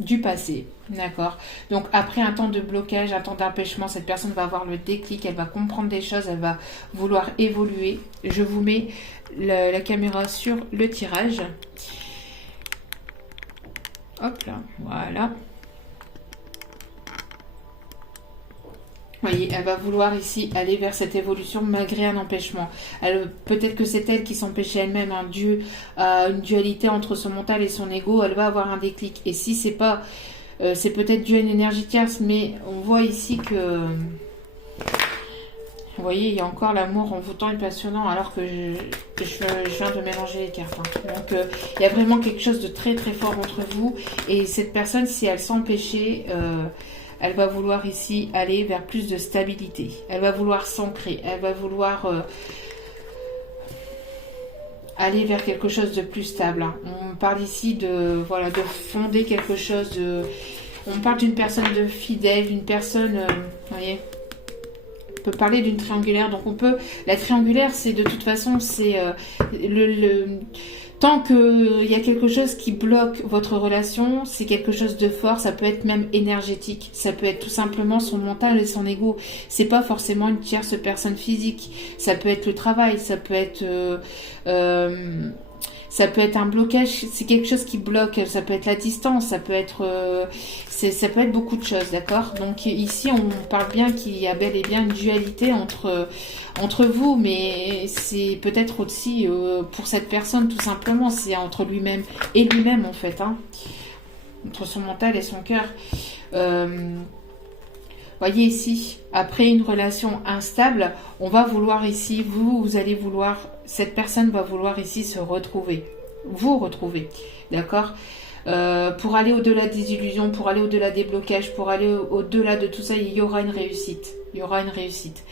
du passé, d'accord. Donc après un temps de blocage, un temps d'empêchement, cette personne va avoir le déclic, elle va comprendre des choses, elle va vouloir évoluer. Je vous mets la caméra sur le tirage. Hop là, voilà. Vous voyez, elle va vouloir ici aller vers cette évolution malgré un empêchement. Peut-être que c'est elle qui s'empêchait elle-même, une dualité entre son mental et son ego. Elle va avoir un déclic. Et si c'est pas, c'est peut-être dû à une énergie tierce, mais on voit ici que, vous voyez, il y a encore l'amour envoûtant et passionnant, alors que je viens de mélanger les cartes. Hein. Donc, il y a vraiment quelque chose de très très fort entre vous. Et cette personne, si elle s'empêchait, elle va vouloir ici aller vers plus de stabilité. Elle va vouloir s'ancrer. Elle va vouloir aller vers quelque chose de plus stable. Hein. On parle ici de fonder quelque chose. On parle d'une personne de fidèle, d'une personne, vous voyez. On peut parler d'une triangulaire. Donc la triangulaire, c'est de toute façon, c'est tant qu'il y a quelque chose qui bloque votre relation, c'est quelque chose de fort, ça peut être même énergétique, ça peut être tout simplement son mental et son ego. C'est pas forcément une tierce personne physique, ça peut être le travail, ça peut être un blocage, c'est quelque chose qui bloque, ça peut être la distance, ça peut être beaucoup de choses, d'accord? Donc ici on parle bien qu'il y a bel et bien une dualité entre vous, mais c'est peut-être aussi pour cette personne tout simplement, c'est entre lui-même et lui-même en fait, hein, entre son mental et son cœur. Voyez ici, après une relation instable, on va vouloir ici, vous allez vouloir, cette personne va vouloir ici se retrouver, vous retrouver, d'accord? Pour aller au-delà des illusions, pour aller au-delà des blocages, pour aller au-delà de tout ça, il y aura une réussite. Il y aura une réussite.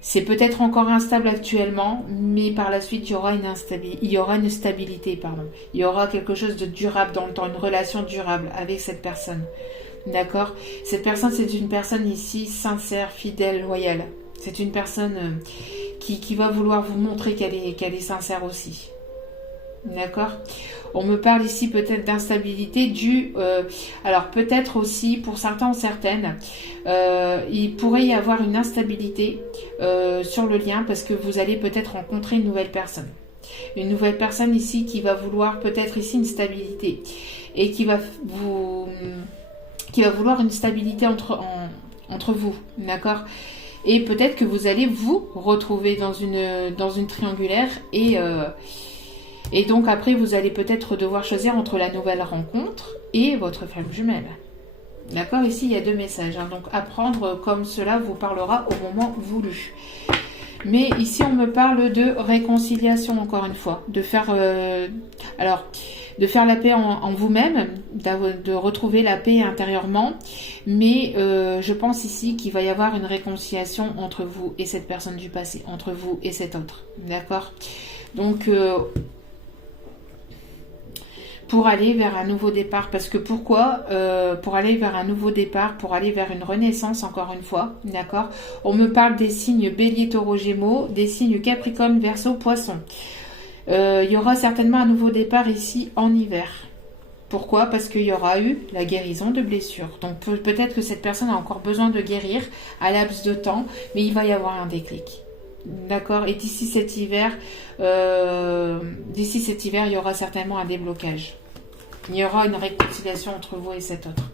C'est peut-être encore instable actuellement, mais par la suite, il y aura une stabilité, pardon. Il y aura quelque chose de durable dans le temps, une relation durable avec cette personne. D'accord? Cette personne, c'est une personne ici sincère, fidèle, loyale. C'est une personne qui va vouloir vous montrer qu'elle est sincère aussi. D'accord? On me parle ici peut-être d'instabilité due, alors peut-être aussi pour certains ou certaines, il pourrait y avoir une instabilité sur le lien parce que vous allez peut-être rencontrer une nouvelle personne. Une nouvelle personne ici qui va vouloir peut-être ici une stabilité et qui va vouloir une stabilité entre vous, d'accord? Et peut-être que vous allez vous retrouver dans une triangulaire et donc après, vous allez peut-être devoir choisir entre la nouvelle rencontre et votre flamme jumelle. D'accord? Ici, il y a 2 messages. Hein. Donc, apprendre comme cela vous parlera au moment voulu. Mais ici, on me parle de réconciliation, encore une fois. De faire la paix en vous-même, de retrouver la paix intérieurement. Mais je pense ici qu'il va y avoir une réconciliation entre vous et cette personne du passé, entre vous et cet autre. D'accord? Donc... pour aller vers un nouveau départ. Parce que pourquoi? Pour aller vers un nouveau départ, pour aller vers une renaissance, encore une fois, d'accord? On me parle des signes Bélier, Taureau, Gémeaux, des signes Capricorne, Verseau, Poisson. Il y aura certainement un nouveau départ ici en hiver. Pourquoi? Parce qu'il y aura eu la guérison de blessures. Donc peut-être que cette personne a encore besoin de guérir à laps de temps, mais il va y avoir un déclic. D'accord? Et d'ici cet hiver, il y aura certainement un déblocage. Il y aura une réconciliation entre vous et cet autre.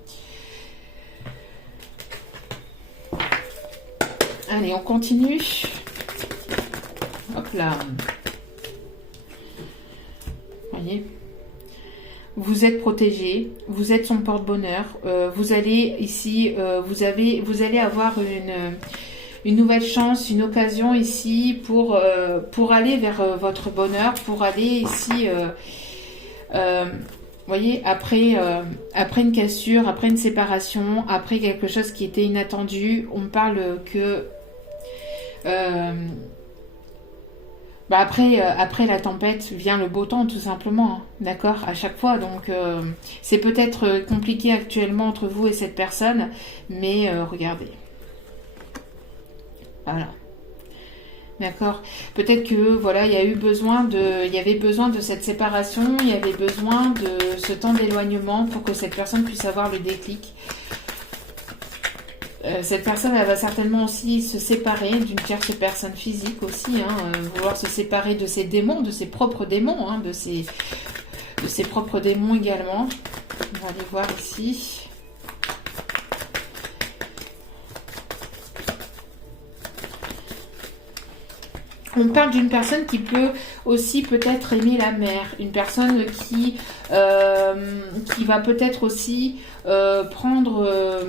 Allez, on continue. Hop là. Voyez. Vous êtes protégé, vous êtes son porte-bonheur. Vous allez ici, vous allez avoir une nouvelle chance, une occasion ici pour aller vers votre bonheur, pour aller ici, voyez, après une cassure, après une séparation, après quelque chose qui était inattendu, on parle que après la tempête vient le beau temps, tout simplement, hein, d'accord, à chaque fois. Donc, c'est peut-être compliqué actuellement entre vous et cette personne, mais regardez. Voilà. D'accord. Peut-être que voilà, il y avait besoin de cette séparation, il y avait besoin de ce temps d'éloignement pour que cette personne puisse avoir le déclic. Cette personne, elle va certainement aussi se séparer d'une tierce personne physique aussi, hein, vouloir se séparer de ses démons, de ses propres démons, hein, de ses propres démons également. On va aller voir ici. On parle d'une personne qui peut aussi peut-être aimer la mer, une personne qui va peut-être aussi prendre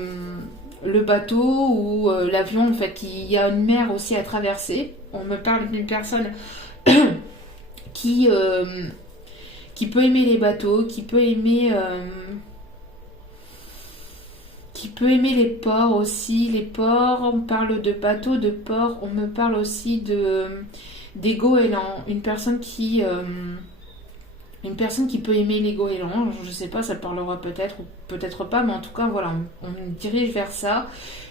le bateau ou l'avion, en fait, il y a une mer aussi à traverser. On me parle d'une personne qui peut aimer les bateaux, qui peut aimer les ports aussi. Les ports, on parle de bateaux, de ports, on me parle aussi des goélands. Une personne qui peut aimer les goélands, je sais pas, ça parlera peut-être ou peut-être pas, mais en tout cas, voilà, on me dirige vers ça.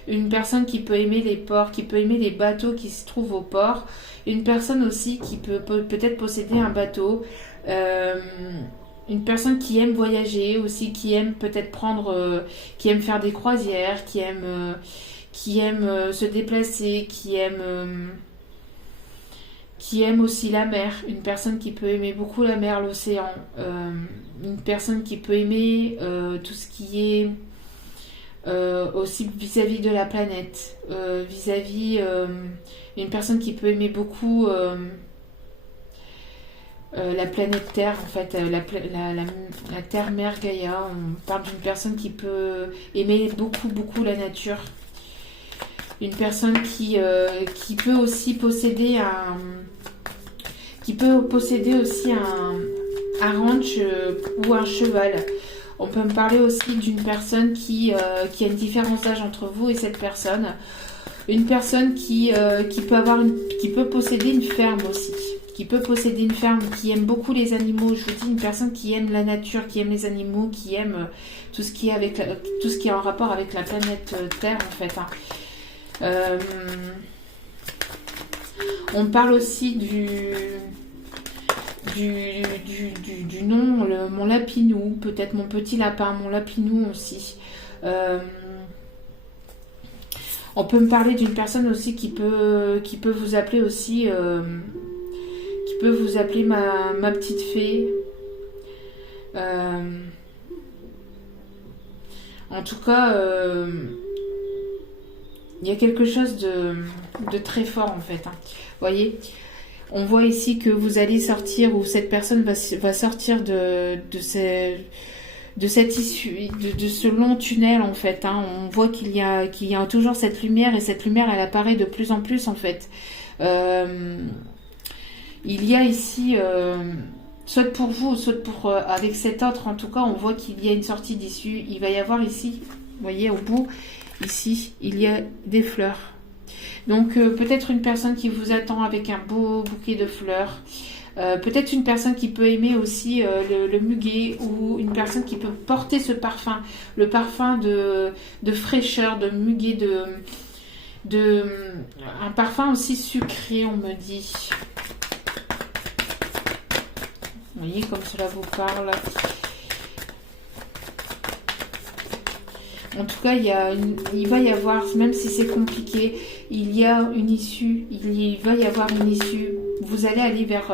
Une personne qui peut aimer les ports, qui peut aimer les bateaux qui se trouvent au port. Une personne aussi qui peut peut-être posséder un bateau. Une personne qui aime voyager aussi, qui aime peut-être qui aime faire des croisières, qui aime se déplacer, qui aime aussi la mer, une personne qui peut aimer beaucoup la mer, l'océan, une personne qui peut aimer tout ce qui est aussi vis-à-vis de la planète, une personne qui peut aimer beaucoup la planète Terre, en fait, la Terre-Mère Gaïa. On parle d'une personne qui peut aimer beaucoup, beaucoup la nature. Une personne qui peut aussi posséder aussi un ranch ou un cheval. On peut me parler aussi d'une personne qui a une différence d'âge entre vous et cette personne. Une personne qui peut posséder une ferme aussi. Qui peut posséder une ferme, qui aime beaucoup les animaux. Je vous dis, une personne qui aime la nature, qui aime les animaux, qui aime tout ce qui est en rapport avec la planète Terre, en fait, hein. On parle aussi du nom, mon lapinou, peut-être mon petit lapin, mon lapinou aussi. On peut me parler d'une personne aussi qui peut vous appeler aussi, qui peut vous appeler ma petite fée. En tout cas, il y a quelque chose de très fort, en fait, hein. Voyez, on voit ici que vous allez sortir, ou cette personne va sortir de cette issue, de ce long tunnel, en fait, hein. On voit qu'il y a toujours cette lumière, et cette lumière, elle apparaît de plus en plus, en fait. Il y a ici, soit pour vous, soit pour avec cet autre, en tout cas, on voit qu'il y a une sortie d'issue. Il va y avoir ici, vous voyez, au bout, ici, il y a des fleurs. Donc, peut-être une personne qui vous attend avec un beau bouquet de fleurs. Peut-être une personne qui peut aimer aussi le muguet, ou une personne qui peut porter ce parfum, le parfum de fraîcheur, de muguet, un parfum aussi sucré, on me dit. Vous voyez comme cela vous parle. En tout cas, il va y avoir, même si c'est compliqué, il y a une issue. Il va y avoir une issue. Vous allez aller vers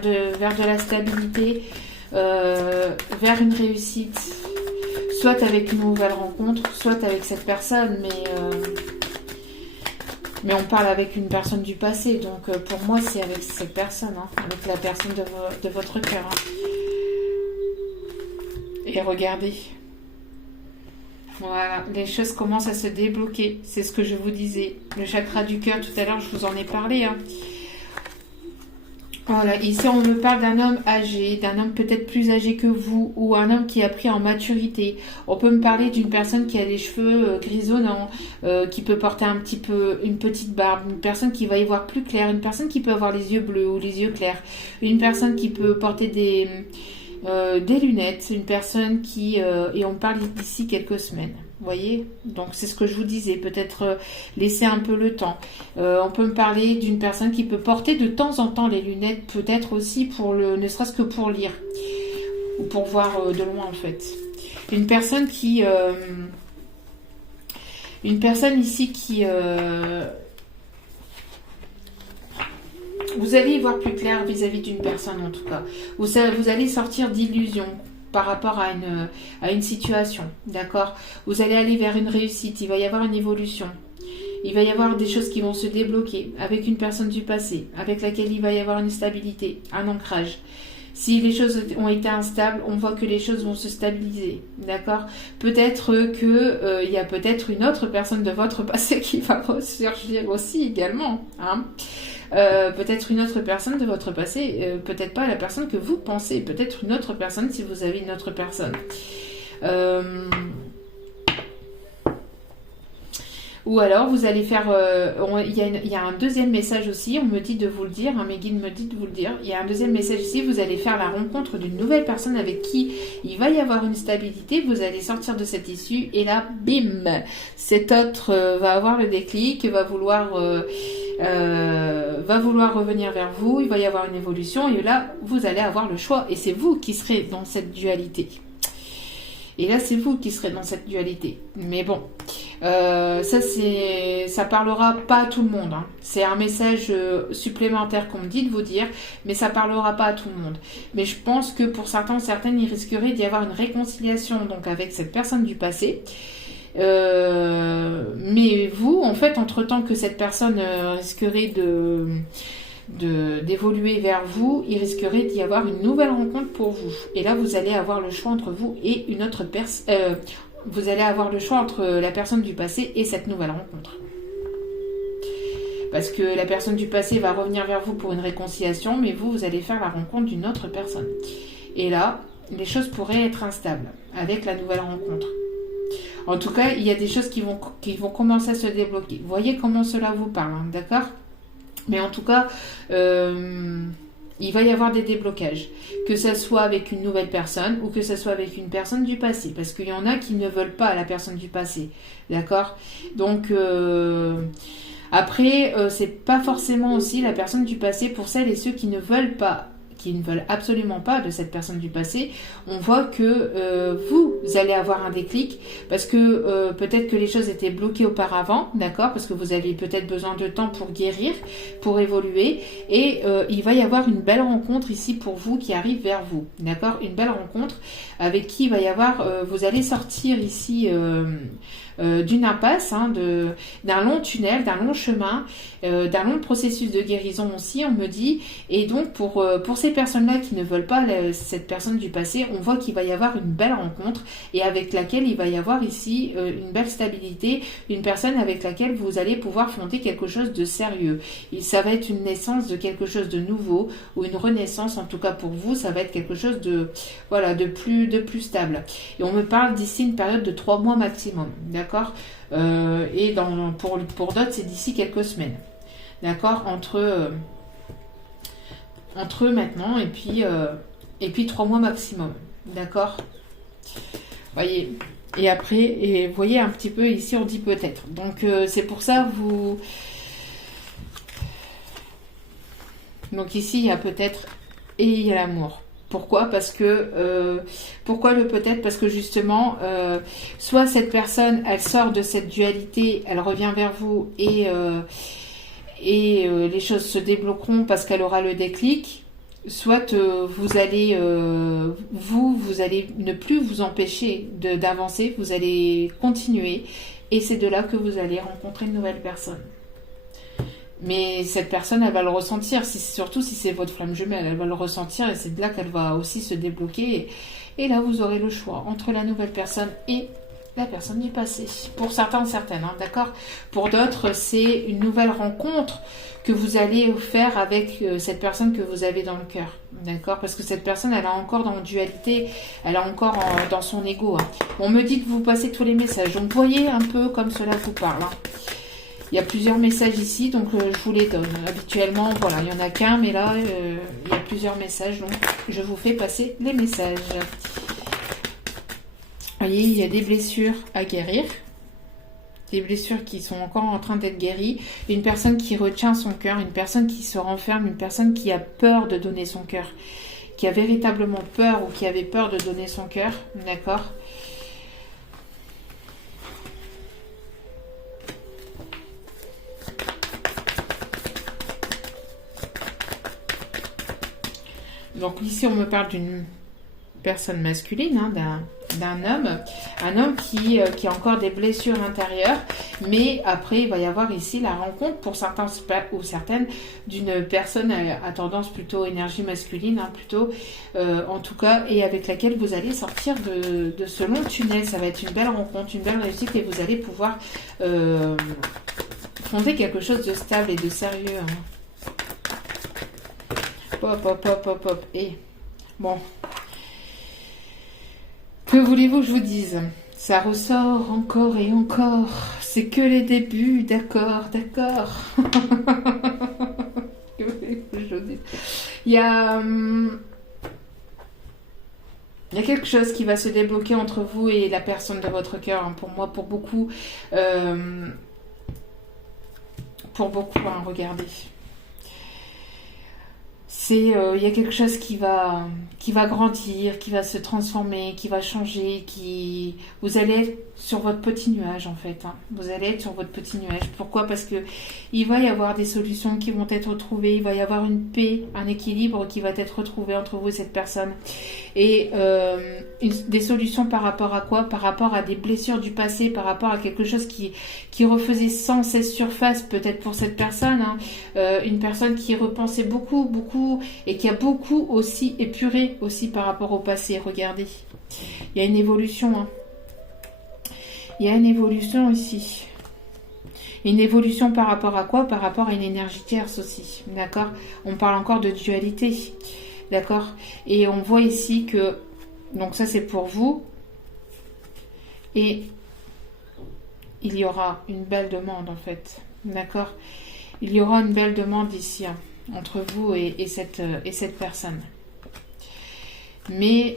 de la stabilité, vers une réussite, soit avec une nouvelle rencontre, soit avec cette personne, mais on parle avec une personne du passé, donc pour moi c'est avec cette personne, hein, avec la personne de votre cœur, hein. Et regardez, voilà, les choses commencent à se débloquer, c'est ce que je vous disais. Le chakra du cœur, tout à l'heure je vous en ai parlé, hein. Voilà, ici on me parle d'un homme âgé, d'un homme peut-être plus âgé que vous, ou un homme qui a pris en maturité. On peut me parler d'une personne qui a les cheveux grisonnants, qui peut porter un petit peu une petite barbe, une personne qui va y voir plus clair, une personne qui peut avoir les yeux bleus ou les yeux clairs, une personne qui peut porter des lunettes, une personne qui... et on parle d'ici quelques semaines. Vous voyez, donc c'est ce que je vous disais, peut-être laisser un peu le temps. On peut me parler d'une personne qui peut porter de temps en temps les lunettes, peut-être aussi pour ne serait-ce que pour lire ou pour voir de loin en fait. Une personne ici qui vous allez y voir plus clair vis-à-vis d'une personne en tout cas. Vous allez sortir d'illusions par rapport à une situation, d'accord? Vous allez aller vers une réussite, il va y avoir une évolution. Il va y avoir des choses qui vont se débloquer avec une personne du passé, avec laquelle il va y avoir une stabilité, un ancrage. Si les choses ont été instables, on voit que les choses vont se stabiliser, d'accord? Peut-être que il y a peut-être une autre personne de votre passé qui va ressurgir aussi également, hein? Peut-être une autre personne de votre passé, peut-être pas la personne que vous pensez, peut-être une autre personne si vous avez une autre personne. Ou alors vous allez faire, il y a un deuxième message aussi, on me dit de vous le dire, hein, mes guides me disent de vous le dire, il y a un deuxième message ici, vous allez faire la rencontre d'une nouvelle personne avec qui il va y avoir une stabilité, vous allez sortir de cette issue et là, bim, cet autre va avoir le déclic, va vouloir revenir vers vous, il va y avoir une évolution et là, vous allez avoir le choix et c'est vous qui serez dans cette dualité. Et là, c'est vous qui serez dans cette dualité. Mais bon, ça parlera pas à tout le monde. Hein. C'est un message supplémentaire qu'on me dit de vous dire, mais ça parlera pas à tout le monde. Mais je pense que pour certaines, il risquerait d'y avoir une réconciliation donc avec cette personne du passé. Mais vous, en fait, entre-temps que cette personne risquerait d'évoluer vers vous, il risquerait d'y avoir une nouvelle rencontre pour vous. Et là, vous allez avoir le choix entre vous et une autre personne. Vous allez avoir le choix entre la personne du passé et cette nouvelle rencontre. Parce que la personne du passé va revenir vers vous pour une réconciliation, mais vous allez faire la rencontre d'une autre personne. Et là, les choses pourraient être instables avec la nouvelle rencontre. En tout cas, il y a des choses qui vont commencer à se débloquer. Vous voyez comment cela vous parle, hein, d'accord ? Mais en tout cas, il va y avoir des déblocages. Que ce soit avec une nouvelle personne ou que ce soit avec une personne du passé. Parce qu'il y en a qui ne veulent pas la personne du passé. D'accord ? Donc, après, c'est pas forcément aussi la personne du passé pour celles et ceux qui ne veulent absolument pas de cette personne du passé. On voit que vous allez avoir un déclic parce que peut-être que les choses étaient bloquées auparavant, d'accord, parce que vous aviez peut-être besoin de temps pour guérir, pour évoluer, et il va y avoir une belle rencontre ici pour vous qui arrive vers vous, d'accord, une belle rencontre avec qui il va y avoir, vous allez sortir ici d'une impasse, hein, d'un long tunnel, d'un long chemin, d'un long processus de guérison aussi, on me dit. Et donc pour ces personnes-là qui ne veulent pas cette personne du passé, on voit qu'il va y avoir une belle rencontre et avec laquelle il va y avoir ici une belle stabilité, une personne avec laquelle vous allez pouvoir fonder quelque chose de sérieux. Et ça va être une naissance de quelque chose de nouveau ou une renaissance, en tout cas pour vous, ça va être quelque chose de plus stable. Et on me parle d'ici une période de 3 mois maximum, d'accord, et pour d'autres, c'est d'ici quelques semaines. D'accord, entre maintenant et puis 3 mois maximum. D'accord, voyez. Et après, et voyez un petit peu ici, on dit peut-être. Donc c'est pour ça donc ici il y a peut-être et il y a l'amour. Pourquoi ? Parce que pourquoi le peut-être ? Parce que justement, soit cette personne, elle sort de cette dualité, elle revient vers vous et les choses se débloqueront parce qu'elle aura le déclic. Soit vous allez ne plus vous empêcher d'avancer, vous allez continuer et c'est de là que vous allez rencontrer une nouvelle personne. Mais cette personne, elle va le ressentir, surtout si c'est votre flamme jumelle, elle va le ressentir et c'est de là qu'elle va aussi se débloquer. Et là, vous aurez le choix entre la nouvelle personne et la personne du passé. Pour certains, certaines, hein, d'accord. Pour d'autres, c'est une nouvelle rencontre que vous allez faire avec cette personne que vous avez dans le cœur, d'accord. Parce que cette personne, elle est encore dans dualité, elle est encore dans son ego. Hein. On me dit que vous passez tous les messages, donc voyez un peu comme cela vous parle. Hein. Il y a plusieurs messages ici, donc je vous les donne. Habituellement, voilà, il n'y en a qu'un, mais là, il y a plusieurs messages, donc je vous fais passer les messages. Vous voyez, il y a des blessures à guérir, des blessures qui sont encore en train d'être guéries, une personne qui retient son cœur, une personne qui se renferme, une personne qui a peur de donner son cœur, qui a véritablement peur ou qui avait peur de donner son cœur, d'accord. Donc ici, on me parle d'une personne masculine, hein, d'un homme, un homme qui a encore des blessures intérieures, mais après, il va y avoir ici la rencontre, pour certains ou certaines, d'une personne à tendance plutôt énergie masculine, hein, plutôt, en tout cas, et avec laquelle vous allez sortir de ce long tunnel. Ça va être une belle rencontre, une belle réussite, et vous allez pouvoir fonder quelque chose de stable et de sérieux. Hein. Hop, hop, hop, hop, hop. Et bon, que voulez-vous que je vous dise? Ça ressort encore et encore. C'est que les débuts, d'accord, d'accord. Que voulez-vous que je vous dise? Il y a quelque chose qui va se débloquer entre vous et la personne de votre cœur. Hein. Pour moi, pour beaucoup, hein, regardez. Il y a quelque chose qui va grandir, qui va se transformer, qui va changer, vous allez être sur votre petit nuage en fait. Hein. Vous allez être sur votre petit nuage. Pourquoi? Parce que il va y avoir des solutions qui vont être trouvées, il va y avoir une paix, un équilibre qui va être retrouvé entre vous et cette personne. Et des solutions par rapport à quoi? Par rapport à des blessures du passé, par rapport à quelque chose qui refaisait sans cesse surface peut-être pour cette personne. Hein. Une personne qui repensait beaucoup, beaucoup et qui a beaucoup aussi épuré aussi par rapport au passé. Regardez, il y a une évolution. Hein. Il y a une évolution ici. Une évolution par rapport à quoi? Par rapport à une énergie tierce aussi. D'accord? On parle encore de dualité. D'accord? Et on voit ici que... Donc ça c'est pour vous. Et il y aura une belle demande en fait. D'accord? Il y aura une belle demande ici. Hein, entre vous et cette personne. Mais...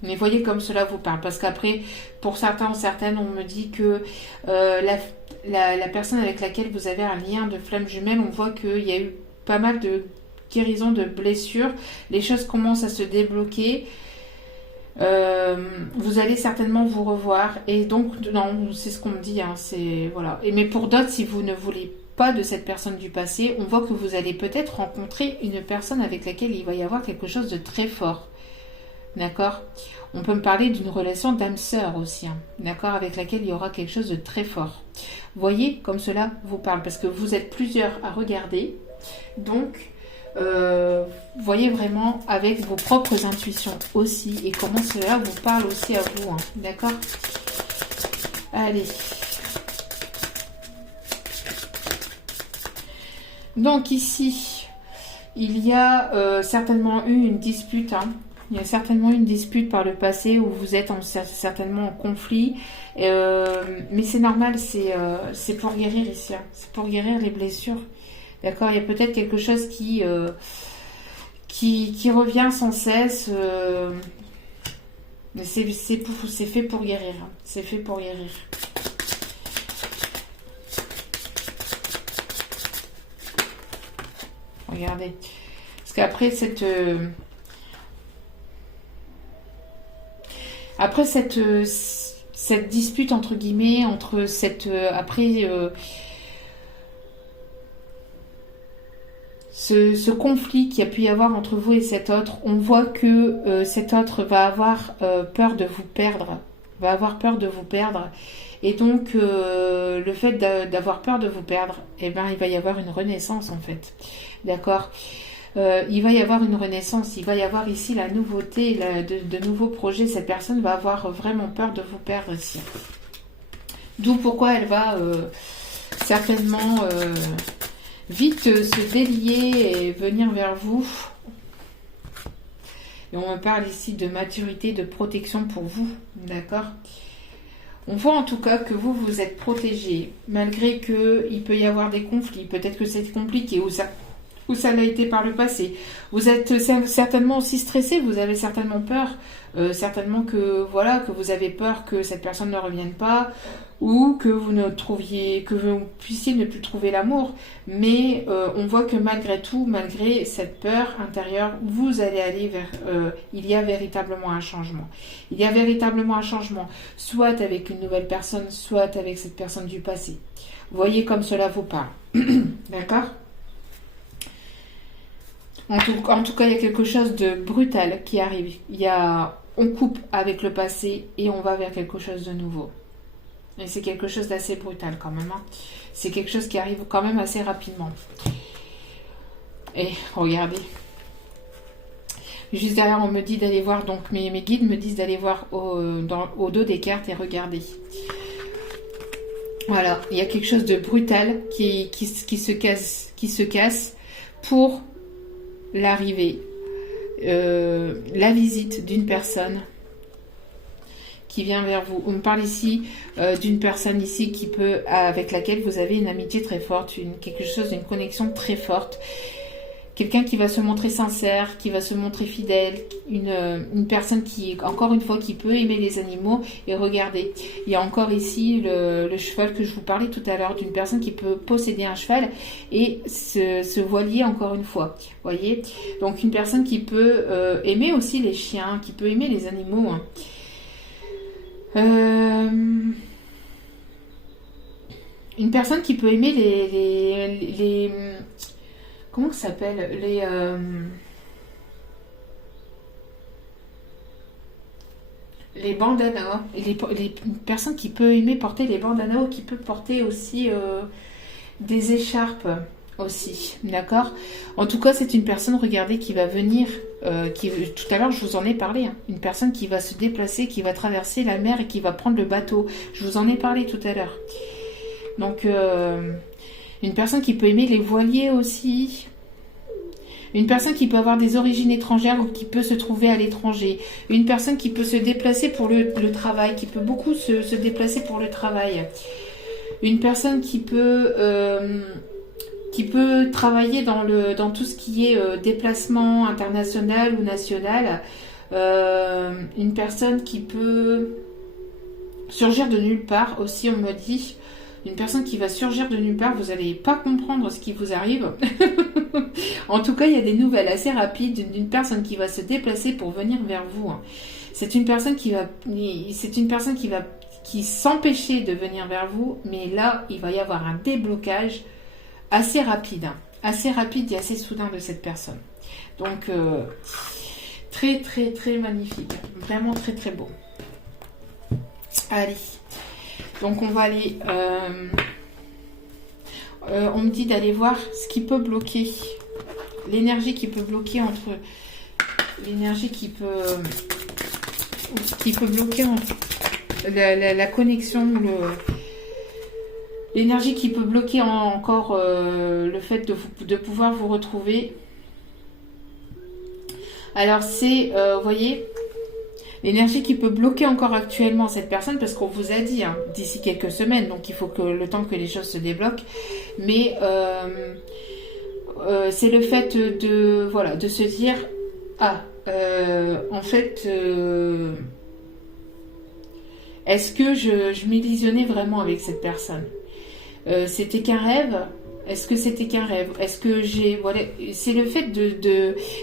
mais voyez comme cela vous parle. Parce qu'après, pour certains ou certaines, on me dit que la personne avec laquelle vous avez un lien de flamme jumelle, on voit qu'il y a eu pas mal de guérisons de blessures. Les choses commencent à se débloquer. Vous allez certainement vous revoir. Et donc, non, c'est ce qu'on me dit. Hein, voilà. Mais pour d'autres, si vous ne voulez pas de cette personne du passé, on voit que vous allez peut-être rencontrer une personne avec laquelle il va y avoir quelque chose de très fort. D'accord? On peut me parler d'une relation d'âme-sœur aussi, hein, d'accord? Avec laquelle il y aura quelque chose de très fort. Voyez comme cela vous parle, parce que vous êtes plusieurs à regarder. Donc, voyez vraiment avec vos propres intuitions aussi, et comment cela vous parle aussi à vous, hein, d'accord? Allez. Donc ici, il y a certainement eu une dispute, hein. Il y a certainement une dispute par le passé où vous êtes certainement en conflit. Mais c'est normal, c'est pour guérir ici. Hein. C'est pour guérir les blessures. D'accord? Il y a peut-être quelque chose qui revient sans cesse. Mais c'est fait pour guérir. Hein. C'est fait pour guérir. Regardez. Parce qu'après cette... Après cette dispute entre guillemets, entre ce conflit qu'il y a pu y avoir entre vous et cet autre, on voit que cet autre va avoir peur de vous perdre, et donc le fait d'avoir peur de vous perdre, eh ben il va y avoir une renaissance en fait, d'accord. il va y avoir une renaissance, il va y avoir ici la nouveauté, de nouveaux projets. Cette personne va avoir vraiment peur de vous perdre ici. D'où pourquoi elle va certainement vite se délier et venir vers vous. Et on me parle ici de maturité, de protection pour vous, d'accord? On voit en tout cas que vous, vous êtes protégé, malgré qu'il peut y avoir des conflits. Peut-être que c'est compliqué ou ça l'a été par le passé. Vous êtes certainement aussi stressé, vous avez certainement peur. Certainement que voilà, que vous avez peur que cette personne ne revienne pas ou que vous puissiez ne plus trouver l'amour. Mais on voit que malgré tout, malgré cette peur intérieure, vous allez aller vers... il y a véritablement un changement. Il y a véritablement un changement, soit avec une nouvelle personne, soit avec cette personne du passé. Voyez comme cela vous parle. D'accord ? En tout cas, il y a quelque chose de brutal qui arrive. On coupe avec le passé et on va vers quelque chose de nouveau. Et c'est quelque chose d'assez brutal quand même. Hein. C'est quelque chose qui arrive quand même assez rapidement. Et regardez. Juste derrière, on me dit d'aller voir, donc mes guides me disent d'aller voir au dos des cartes et regarder. Voilà, il y a quelque chose de brutal qui se casse pour l'arrivée, la visite d'une personne qui vient vers vous. On me parle ici d'une personne ici avec laquelle vous avez une amitié très forte, quelque chose d'une connexion très forte. Quelqu'un qui va se montrer sincère, qui va se montrer fidèle, une personne qui, encore une fois, qui peut aimer les animaux. Et regardez, il y a encore ici le cheval que je vous parlais tout à l'heure, d'une personne qui peut posséder un cheval et se voilier encore une fois. Voyez, donc une personne qui peut aimer aussi les chiens, qui peut aimer les animaux. Hein. Une personne qui peut aimer les comment ça s'appelle les bandanas, les personnes qui peuvent aimer porter les bandanas ou qui peuvent porter aussi des écharpes aussi, d'accord? En tout cas, c'est une personne, regardez, qui va venir, tout à l'heure je vous en ai parlé, hein, une personne qui va se déplacer, qui va traverser la mer et qui va prendre le bateau. Je vous en ai parlé tout à l'heure. Donc, une personne qui peut aimer les voiliers aussi. Une personne qui peut avoir des origines étrangères ou qui peut se trouver à l'étranger. Une personne qui peut se déplacer pour le travail, qui peut beaucoup se déplacer pour le travail. Une personne qui peut travailler dans tout ce qui est déplacement international ou national. Une personne qui peut surgir de nulle part aussi, on me dit. Une personne qui va surgir de nulle part, vous n'allez pas comprendre ce qui vous arrive. En tout cas, il y a des nouvelles assez rapides d'une personne qui va se déplacer pour venir vers vous. C'est une personne qui s'empêcher de venir vers vous, mais là, il va y avoir un déblocage assez rapide et assez soudain de cette personne. Donc, très, très, très magnifique. Vraiment très, très beau. Allez. Donc on va aller, on me dit d'aller voir ce qui peut bloquer, l'énergie qui peut bloquer l'énergie qui peut bloquer entre la connexion, l'énergie qui peut bloquer encore le fait de pouvoir vous retrouver. Alors c'est, vous voyez, l'énergie qui peut bloquer encore actuellement cette personne, parce qu'on vous a dit hein, d'ici quelques semaines, donc il faut que le temps que les choses se débloquent, mais c'est le fait de se dire en fait est-ce que je m'illusionnais vraiment avec cette personne, c'était qu'un rêve? Est-ce que c'était qu'un rêve? Est-ce que c'est le fait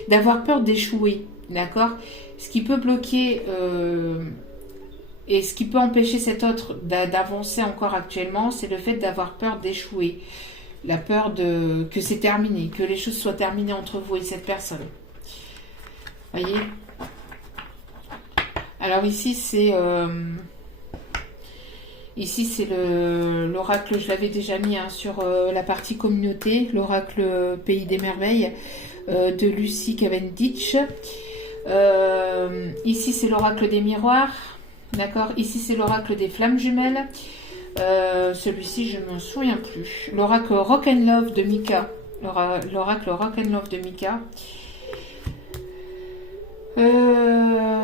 d'avoir peur d'échouer, d'accord? Ce qui peut bloquer et ce qui peut empêcher cet autre d'avancer encore actuellement, c'est le fait d'avoir peur d'échouer. La peur que c'est terminé, que les choses soient terminées entre vous et cette personne. Voyez? Alors ici, c'est l'oracle, je l'avais déjà mis hein, sur la partie communauté, l'oracle Pays des Merveilles. de Lucy Cavendish. Ici, c'est l'oracle des miroirs. D'accord. Ici, c'est l'oracle des flammes jumelles. Celui-ci, je ne me souviens plus. L'oracle Rock and Love de Mika. L'oracle Rock and Love de Mika.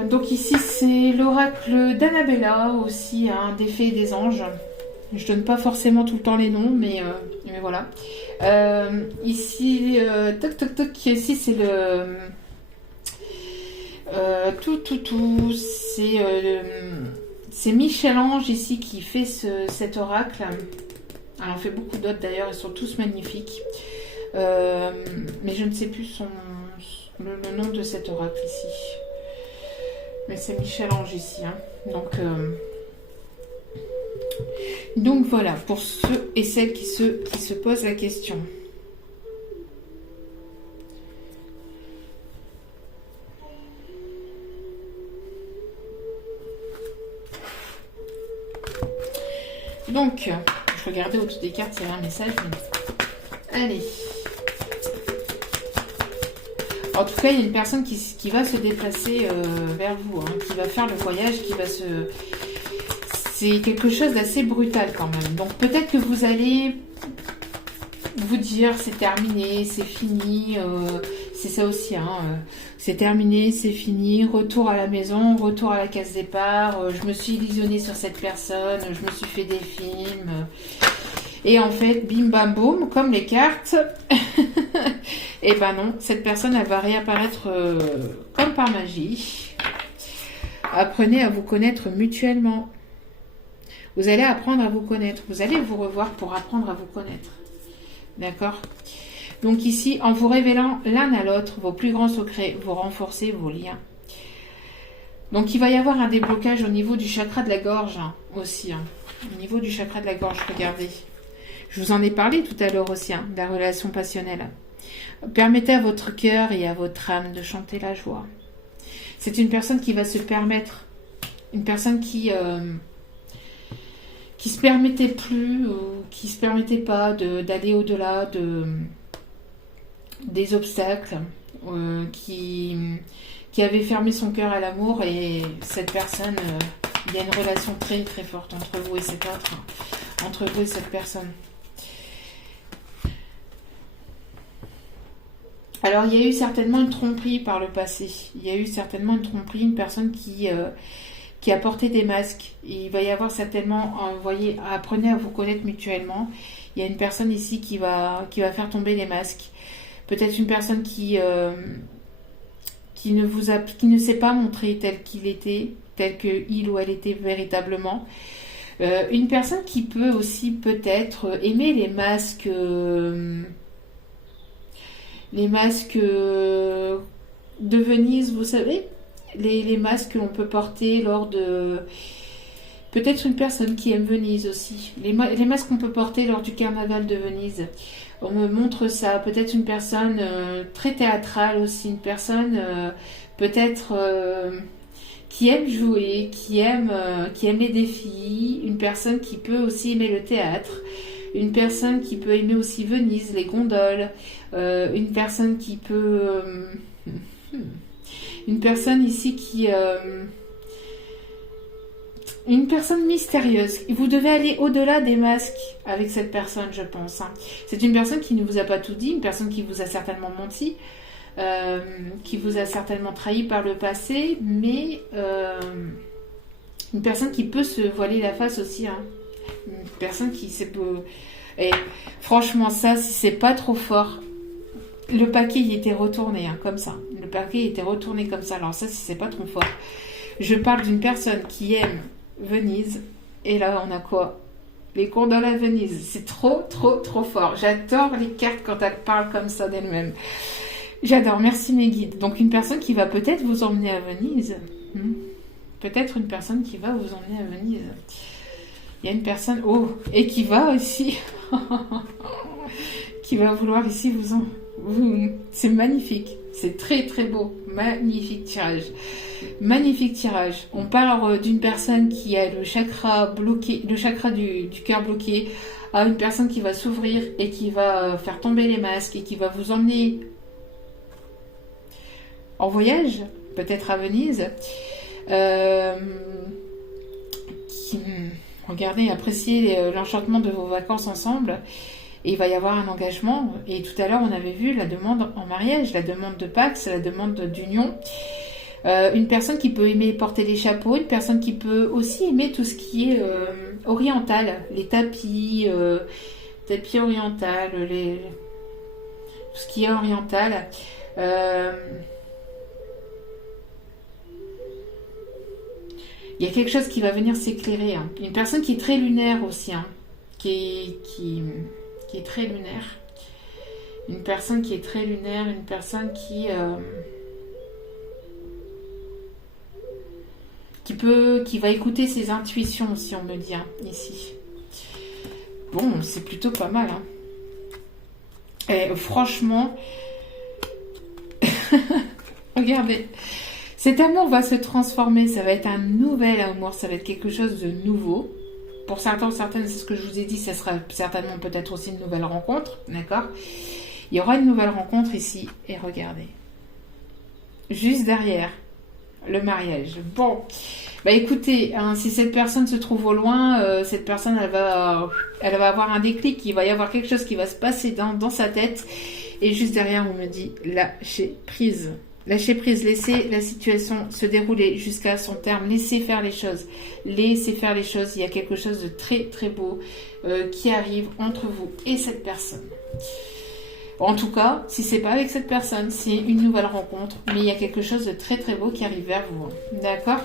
Donc ici, c'est l'oracle d'Annabella aussi, hein, des fées et des anges. Je donne pas forcément tout le temps les noms, mais voilà. Ici, toc toc toc. Ici, c'est le c'est Michel-Ange ici qui fait cet oracle. Elle en fait beaucoup d'autres d'ailleurs, ils sont tous magnifiques. Mais je ne sais plus le nom de cet oracle ici. Mais c'est Michel-Ange ici. Hein. Donc voilà, pour ceux et celles qui se posent la question. Donc, je regardais au-dessus des cartes s'il y avait un message. Mais... Allez. En tout cas, il y a une personne qui va se déplacer vers vous, hein, qui va faire le voyage, C'est quelque chose d'assez brutal quand même. Donc peut-être que vous allez vous dire c'est terminé, c'est fini, c'est ça aussi, hein, c'est terminé, c'est fini, retour à la maison, retour à la case départ, je me suis illusionnée sur cette personne, je me suis fait des films, et en fait, bim bam boum, comme les cartes, et ben non, cette personne elle va réapparaître comme par magie. Apprenez à vous connaître mutuellement. Vous allez apprendre à vous connaître. Vous allez vous revoir pour apprendre à vous connaître. D'accord? Donc ici, en vous révélant l'un à l'autre vos plus grands secrets, vous renforcez vos liens. Donc il va y avoir un déblocage au niveau du chakra de la gorge hein, aussi. Hein. Au niveau du chakra de la gorge, regardez. Je vous en ai parlé tout à l'heure aussi, hein, de la relation passionnelle. Permettez à votre cœur et à votre âme de chanter la joie. C'est une personne qui va se permettre, une personne qui se permettait plus ou qui se permettait pas d'aller au-delà des obstacles, qui avait fermé son cœur à l'amour, et cette personne, il y a une relation très très forte entre vous et cet autre, entre vous et cette personne. Alors il y a eu certainement une tromperie par le passé, il y a eu certainement une tromperie, une personne qui a porté des masques. Et il va y avoir certainement, vous voyez, apprenez à vous connaître mutuellement. Il y a une personne ici qui va faire tomber les masques. Peut-être une personne qui ne s'est pas montré tel qu'il était, tel que il ou elle était véritablement. Une personne qui peut aussi peut-être aimer les masques de Venise, vous savez, les masques que l'on peut porter lors de... Peut-être une personne qui aime Venise aussi. Les masques qu'on peut porter lors du carnaval de Venise. On me montre ça. Peut-être une personne très théâtrale aussi. Une personne peut-être qui aime jouer, qui aime les défis. Une personne qui peut aussi aimer le théâtre. Une personne qui peut aimer aussi Venise, les gondoles. Une personne qui peut... Une personne ici qui... une personne mystérieuse. Vous devez aller au-delà des masques avec cette personne, je pense. Hein. C'est une personne qui ne vous a pas tout dit, une personne qui vous a certainement menti, qui vous a certainement trahi par le passé, mais une personne qui peut se voiler la face aussi. Hein. Une personne qui sait... Et franchement, ça, si c'est pas trop fort... Le paquet, il était retourné, hein, comme ça. Le paquet était retourné comme ça. Alors ça, si c'est pas trop fort. Je parle d'une personne qui aime Venise. Et là, on a quoi? Les gondoles à Venise. C'est trop, trop, trop fort. J'adore les cartes quand elles parlent comme ça d'elles-mêmes. J'adore. Merci mes guides. Donc, une personne qui va peut-être vous emmener à Venise. Peut-être une personne qui va vous emmener à Venise. Il y a une personne... Oh! Et qui va aussi... qui va vouloir ici vous en... C'est magnifique, c'est très très beau, magnifique tirage, magnifique tirage. On parle d'une personne qui a le chakra bloqué, le chakra du cœur bloqué, à une personne qui va s'ouvrir et qui va faire tomber les masques et qui va vous emmener en voyage, peut-être à Venise. Regardez, appréciez l'enchantement de vos vacances ensemble. Et il va y avoir un engagement. Et tout à l'heure, on avait vu la demande en mariage, la demande de Pax, la demande d'union. Une personne qui peut aimer porter des chapeaux, une personne qui peut aussi aimer tout ce qui est oriental, les tapis, tapis oriental, tout ce qui est oriental. Il y a quelque chose qui va venir s'éclairer. Hein. Une personne qui est très lunaire aussi, hein, qui est très lunaire. Une personne qui est très lunaire, une personne qui va écouter ses intuitions, si on me dit, hein, ici. Bon, c'est plutôt pas mal. Hein. Et, franchement, regardez, cet amour va se transformer, ça va être un nouvel amour, ça va être quelque chose de nouveau. Pour certains, certaines, c'est ce que je vous ai dit, ça sera certainement peut-être aussi une nouvelle rencontre, d'accord? Il y aura une nouvelle rencontre ici, et regardez. Juste derrière, le mariage. Bon, bah écoutez, hein, si cette personne se trouve au loin, cette personne, elle va avoir un déclic, il va y avoir quelque chose qui va se passer dans sa tête, et juste derrière, on me dit, lâcher prise. Lâchez prise, laissez la situation se dérouler jusqu'à son terme, laissez faire les choses. Laissez faire les choses, il y a quelque chose de très très beau qui arrive entre vous et cette personne. En tout cas, si c'est pas avec cette personne, c'est une nouvelle rencontre, mais il y a quelque chose de très très beau qui arrive vers vous. D'accord ?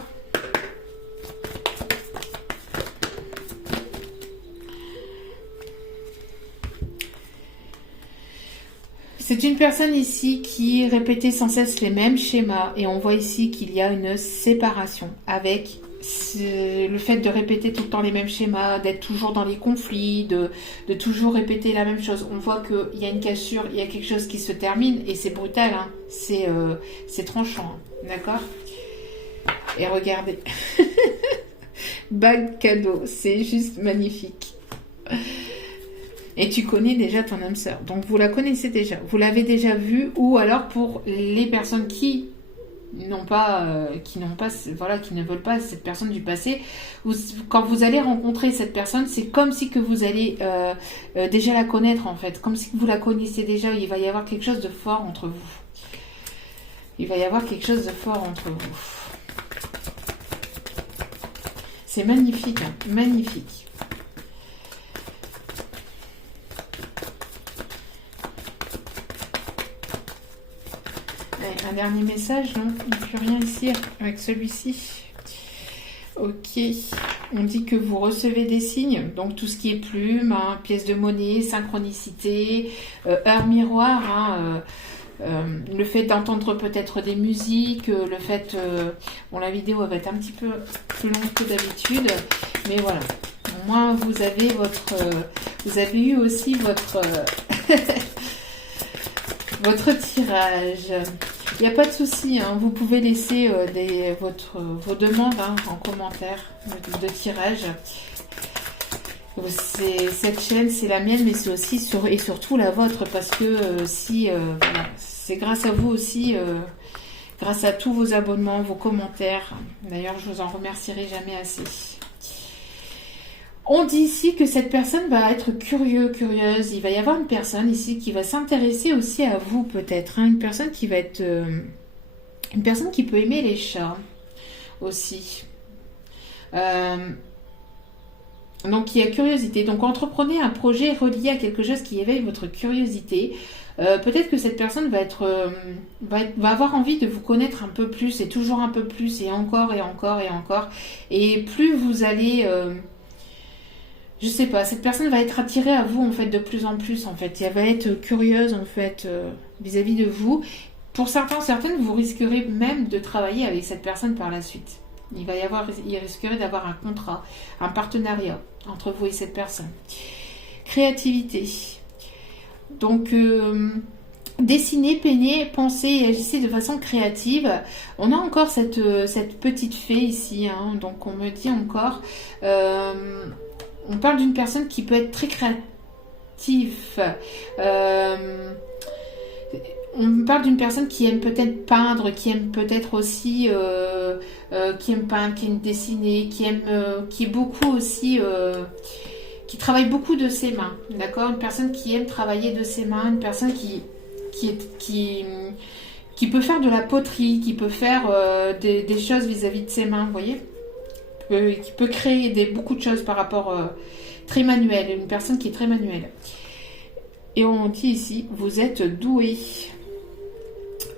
C'est une personne ici qui répétait sans cesse les mêmes schémas et on voit ici qu'il y a une séparation avec le fait de répéter tout le temps les mêmes schémas, d'être toujours dans les conflits, de toujours répéter la même chose. On voit qu'il y a une cassure, il y a quelque chose qui se termine et c'est brutal, hein. C'est tranchant, hein. D'accord ? Et regardez, bague cadeau, c'est juste magnifique. Et tu connais déjà ton âme sœur. Donc vous la connaissez déjà. Vous l'avez déjà vue. Ou alors pour les personnes qui ne veulent pas cette personne du passé. Quand vous allez rencontrer cette personne, c'est comme si que vous allez déjà la connaître en fait. Comme si vous la connaissiez déjà. Il va y avoir quelque chose de fort entre vous. Il va y avoir quelque chose de fort entre vous. C'est magnifique. Hein, magnifique. Un dernier message, non, il n'y a plus rien ici avec celui-ci. Ok, on dit que vous recevez des signes, donc tout ce qui est plume, hein, pièces de monnaie, synchronicité, heure miroir, hein, le fait d'entendre peut-être des musiques, le fait... bon, la vidéo va être un petit peu plus longue que d'habitude, mais voilà. Au moins, vous avez eu aussi votre... votre tirage. Il n'y a pas de souci, hein. Vous pouvez laisser vos demandes, hein, en commentaire de tirage. Cette chaîne, c'est la mienne, mais c'est aussi et surtout la vôtre, parce que voilà, c'est grâce à vous aussi, grâce à tous vos abonnements, vos commentaires. D'ailleurs, je vous en remercierai jamais assez. On dit ici que cette personne va être curieuse. Il va y avoir une personne ici qui va s'intéresser aussi à vous peut-être. Hein. Une personne qui va être... une personne qui peut aimer les chats aussi. Donc il y a curiosité. Donc entreprenez un projet relié à quelque chose qui éveille votre curiosité. Peut-être que cette personne va avoir envie de vous connaître un peu plus et toujours un peu plus et encore et encore et encore. Et plus vous allez... je sais pas, cette personne va être attirée à vous en fait de plus en plus en fait. Elle va être curieuse en fait vis-à-vis de vous. Pour certaines, vous risquerez même de travailler avec cette personne par la suite. Il risquerait d'avoir un contrat, un partenariat entre vous et cette personne. Créativité. Donc dessinez, peignez, pensez et agissez de façon créative. On a encore cette petite fée ici, hein, donc on me dit encore... on parle d'une personne qui peut être très créative. On me parle d'une personne qui aime peut-être peindre, qui aime peut-être aussi, qui aime peindre, qui aime dessiner, qui est beaucoup aussi, qui travaille beaucoup de ses mains, d'accord? Une personne qui aime travailler de ses mains, une personne qui peut faire de la poterie, qui peut faire des choses vis-à-vis de ses mains, vous voyez? Qui peut créer beaucoup de choses par rapport, très manuel, une personne qui est très manuelle. Et on dit ici, vous êtes doué.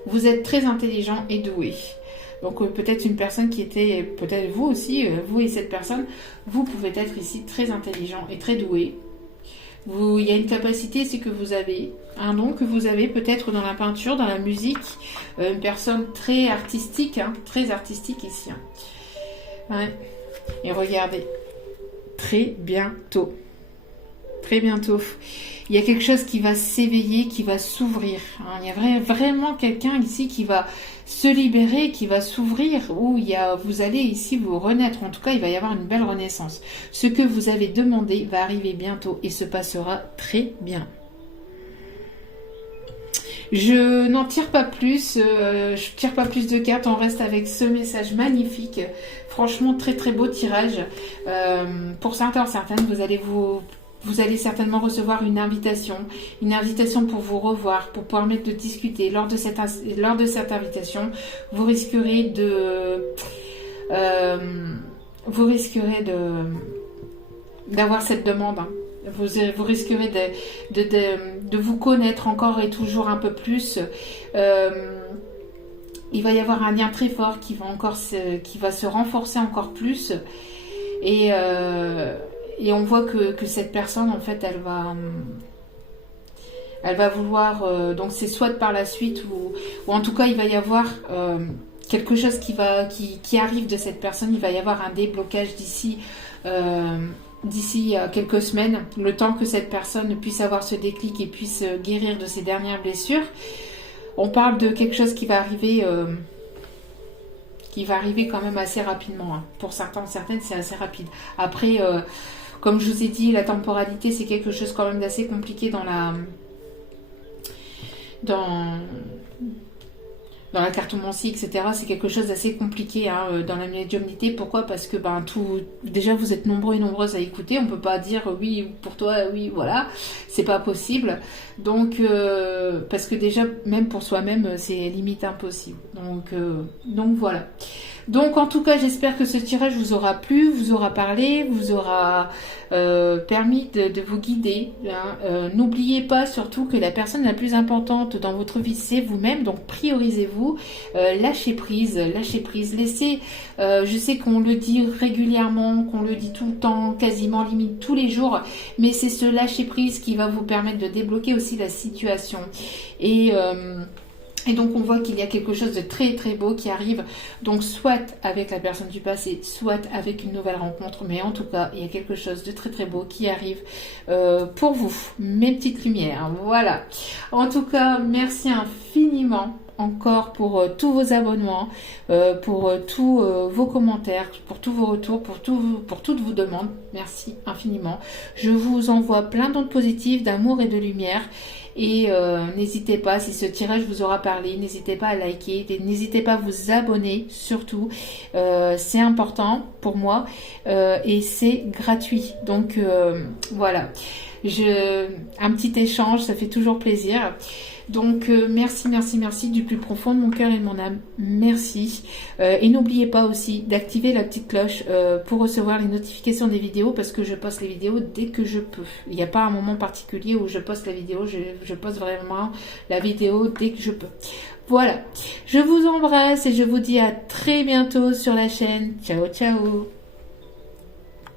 Vous êtes très intelligent et doué. Donc peut-être une personne qui était, peut-être vous aussi, vous et cette personne, vous pouvez être ici très intelligent et très doué. Il y a une capacité, c'est que vous avez un don que vous avez peut-être dans la peinture, dans la musique, une personne très artistique ici. Ouais. Et regardez, très bientôt. Très bientôt. Il y a quelque chose qui va s'éveiller, qui va s'ouvrir. Il y a vraiment quelqu'un ici qui va se libérer, qui va s'ouvrir, où vous allez ici vous renaître. En tout cas, il va y avoir une belle renaissance. Ce que vous avez demandé va arriver bientôt et se passera très bien. Je n'en tire pas plus, je tire pas plus de cartes, on reste avec ce message magnifique. Franchement, très très beau tirage. Pour certains, certaines, vous allez certainement recevoir une invitation pour vous revoir, pour permettre de discuter. Lors de cette invitation, vous risquerez d'avoir cette demande. Vous risquerez de vous connaître encore et toujours un peu plus. Il va y avoir un lien très fort qui va se renforcer encore plus. Et on voit que cette personne, en fait, elle va vouloir... donc c'est soit par la suite ou en tout cas, il va y avoir quelque chose qui arrive de cette personne. Il va y avoir un déblocage d'ici quelques semaines, le temps que cette personne puisse avoir ce déclic et puisse guérir de ses dernières blessures. On parle de quelque chose qui va arriver quand même assez rapidement. Hein. Pour certaines, c'est assez rapide. Après... comme je vous ai dit, la temporalité, c'est quelque chose quand même d'assez compliqué dans la cartomancie, etc. C'est quelque chose d'assez compliqué dans la médiumnité. Pourquoi? Parce que déjà vous êtes nombreux et nombreuses à écouter. On ne peut pas dire oui pour toi, oui voilà. C'est pas possible. Donc parce que déjà même pour soi-même c'est limite impossible. Donc voilà. Donc en tout cas, j'espère que ce tirage vous aura plu, vous aura parlé, vous aura permis de vous guider. Hein. N'oubliez pas surtout que la personne la plus importante dans votre vie, c'est vous-même. Donc priorisez-vous, lâchez prise, laissez. Je sais qu'on le dit régulièrement, qu'on le dit tout le temps, quasiment limite tous les jours, mais c'est ce lâcher prise qui va vous permettre de débloquer aussi la situation. Et donc on voit qu'il y a quelque chose de très très beau qui arrive, donc soit avec la personne du passé, soit avec une nouvelle rencontre, mais en tout cas il y a quelque chose de très très beau qui arrive pour vous, mes petites lumières, voilà. En tout cas, merci infiniment encore pour tous vos abonnements, pour tous vos commentaires, pour tous vos retours, pour toutes vos demandes, merci infiniment. Je vous envoie plein d'ondes positives, d'amour et de lumière. Et n'hésitez pas, si ce tirage vous aura parlé, n'hésitez pas à liker, n'hésitez pas à vous abonner surtout, c'est important pour moi et c'est gratuit. Donc voilà, un petit échange, ça fait toujours plaisir. Donc merci du plus profond de mon cœur et de mon âme, merci. Et n'oubliez pas aussi d'activer la petite cloche pour recevoir les notifications des vidéos, parce que je poste les vidéos dès que je peux. Il n'y a pas un moment particulier où je poste la vidéo, je poste vraiment la vidéo dès que je peux. Voilà, je vous embrasse et je vous dis à très bientôt sur la chaîne. Ciao ciao.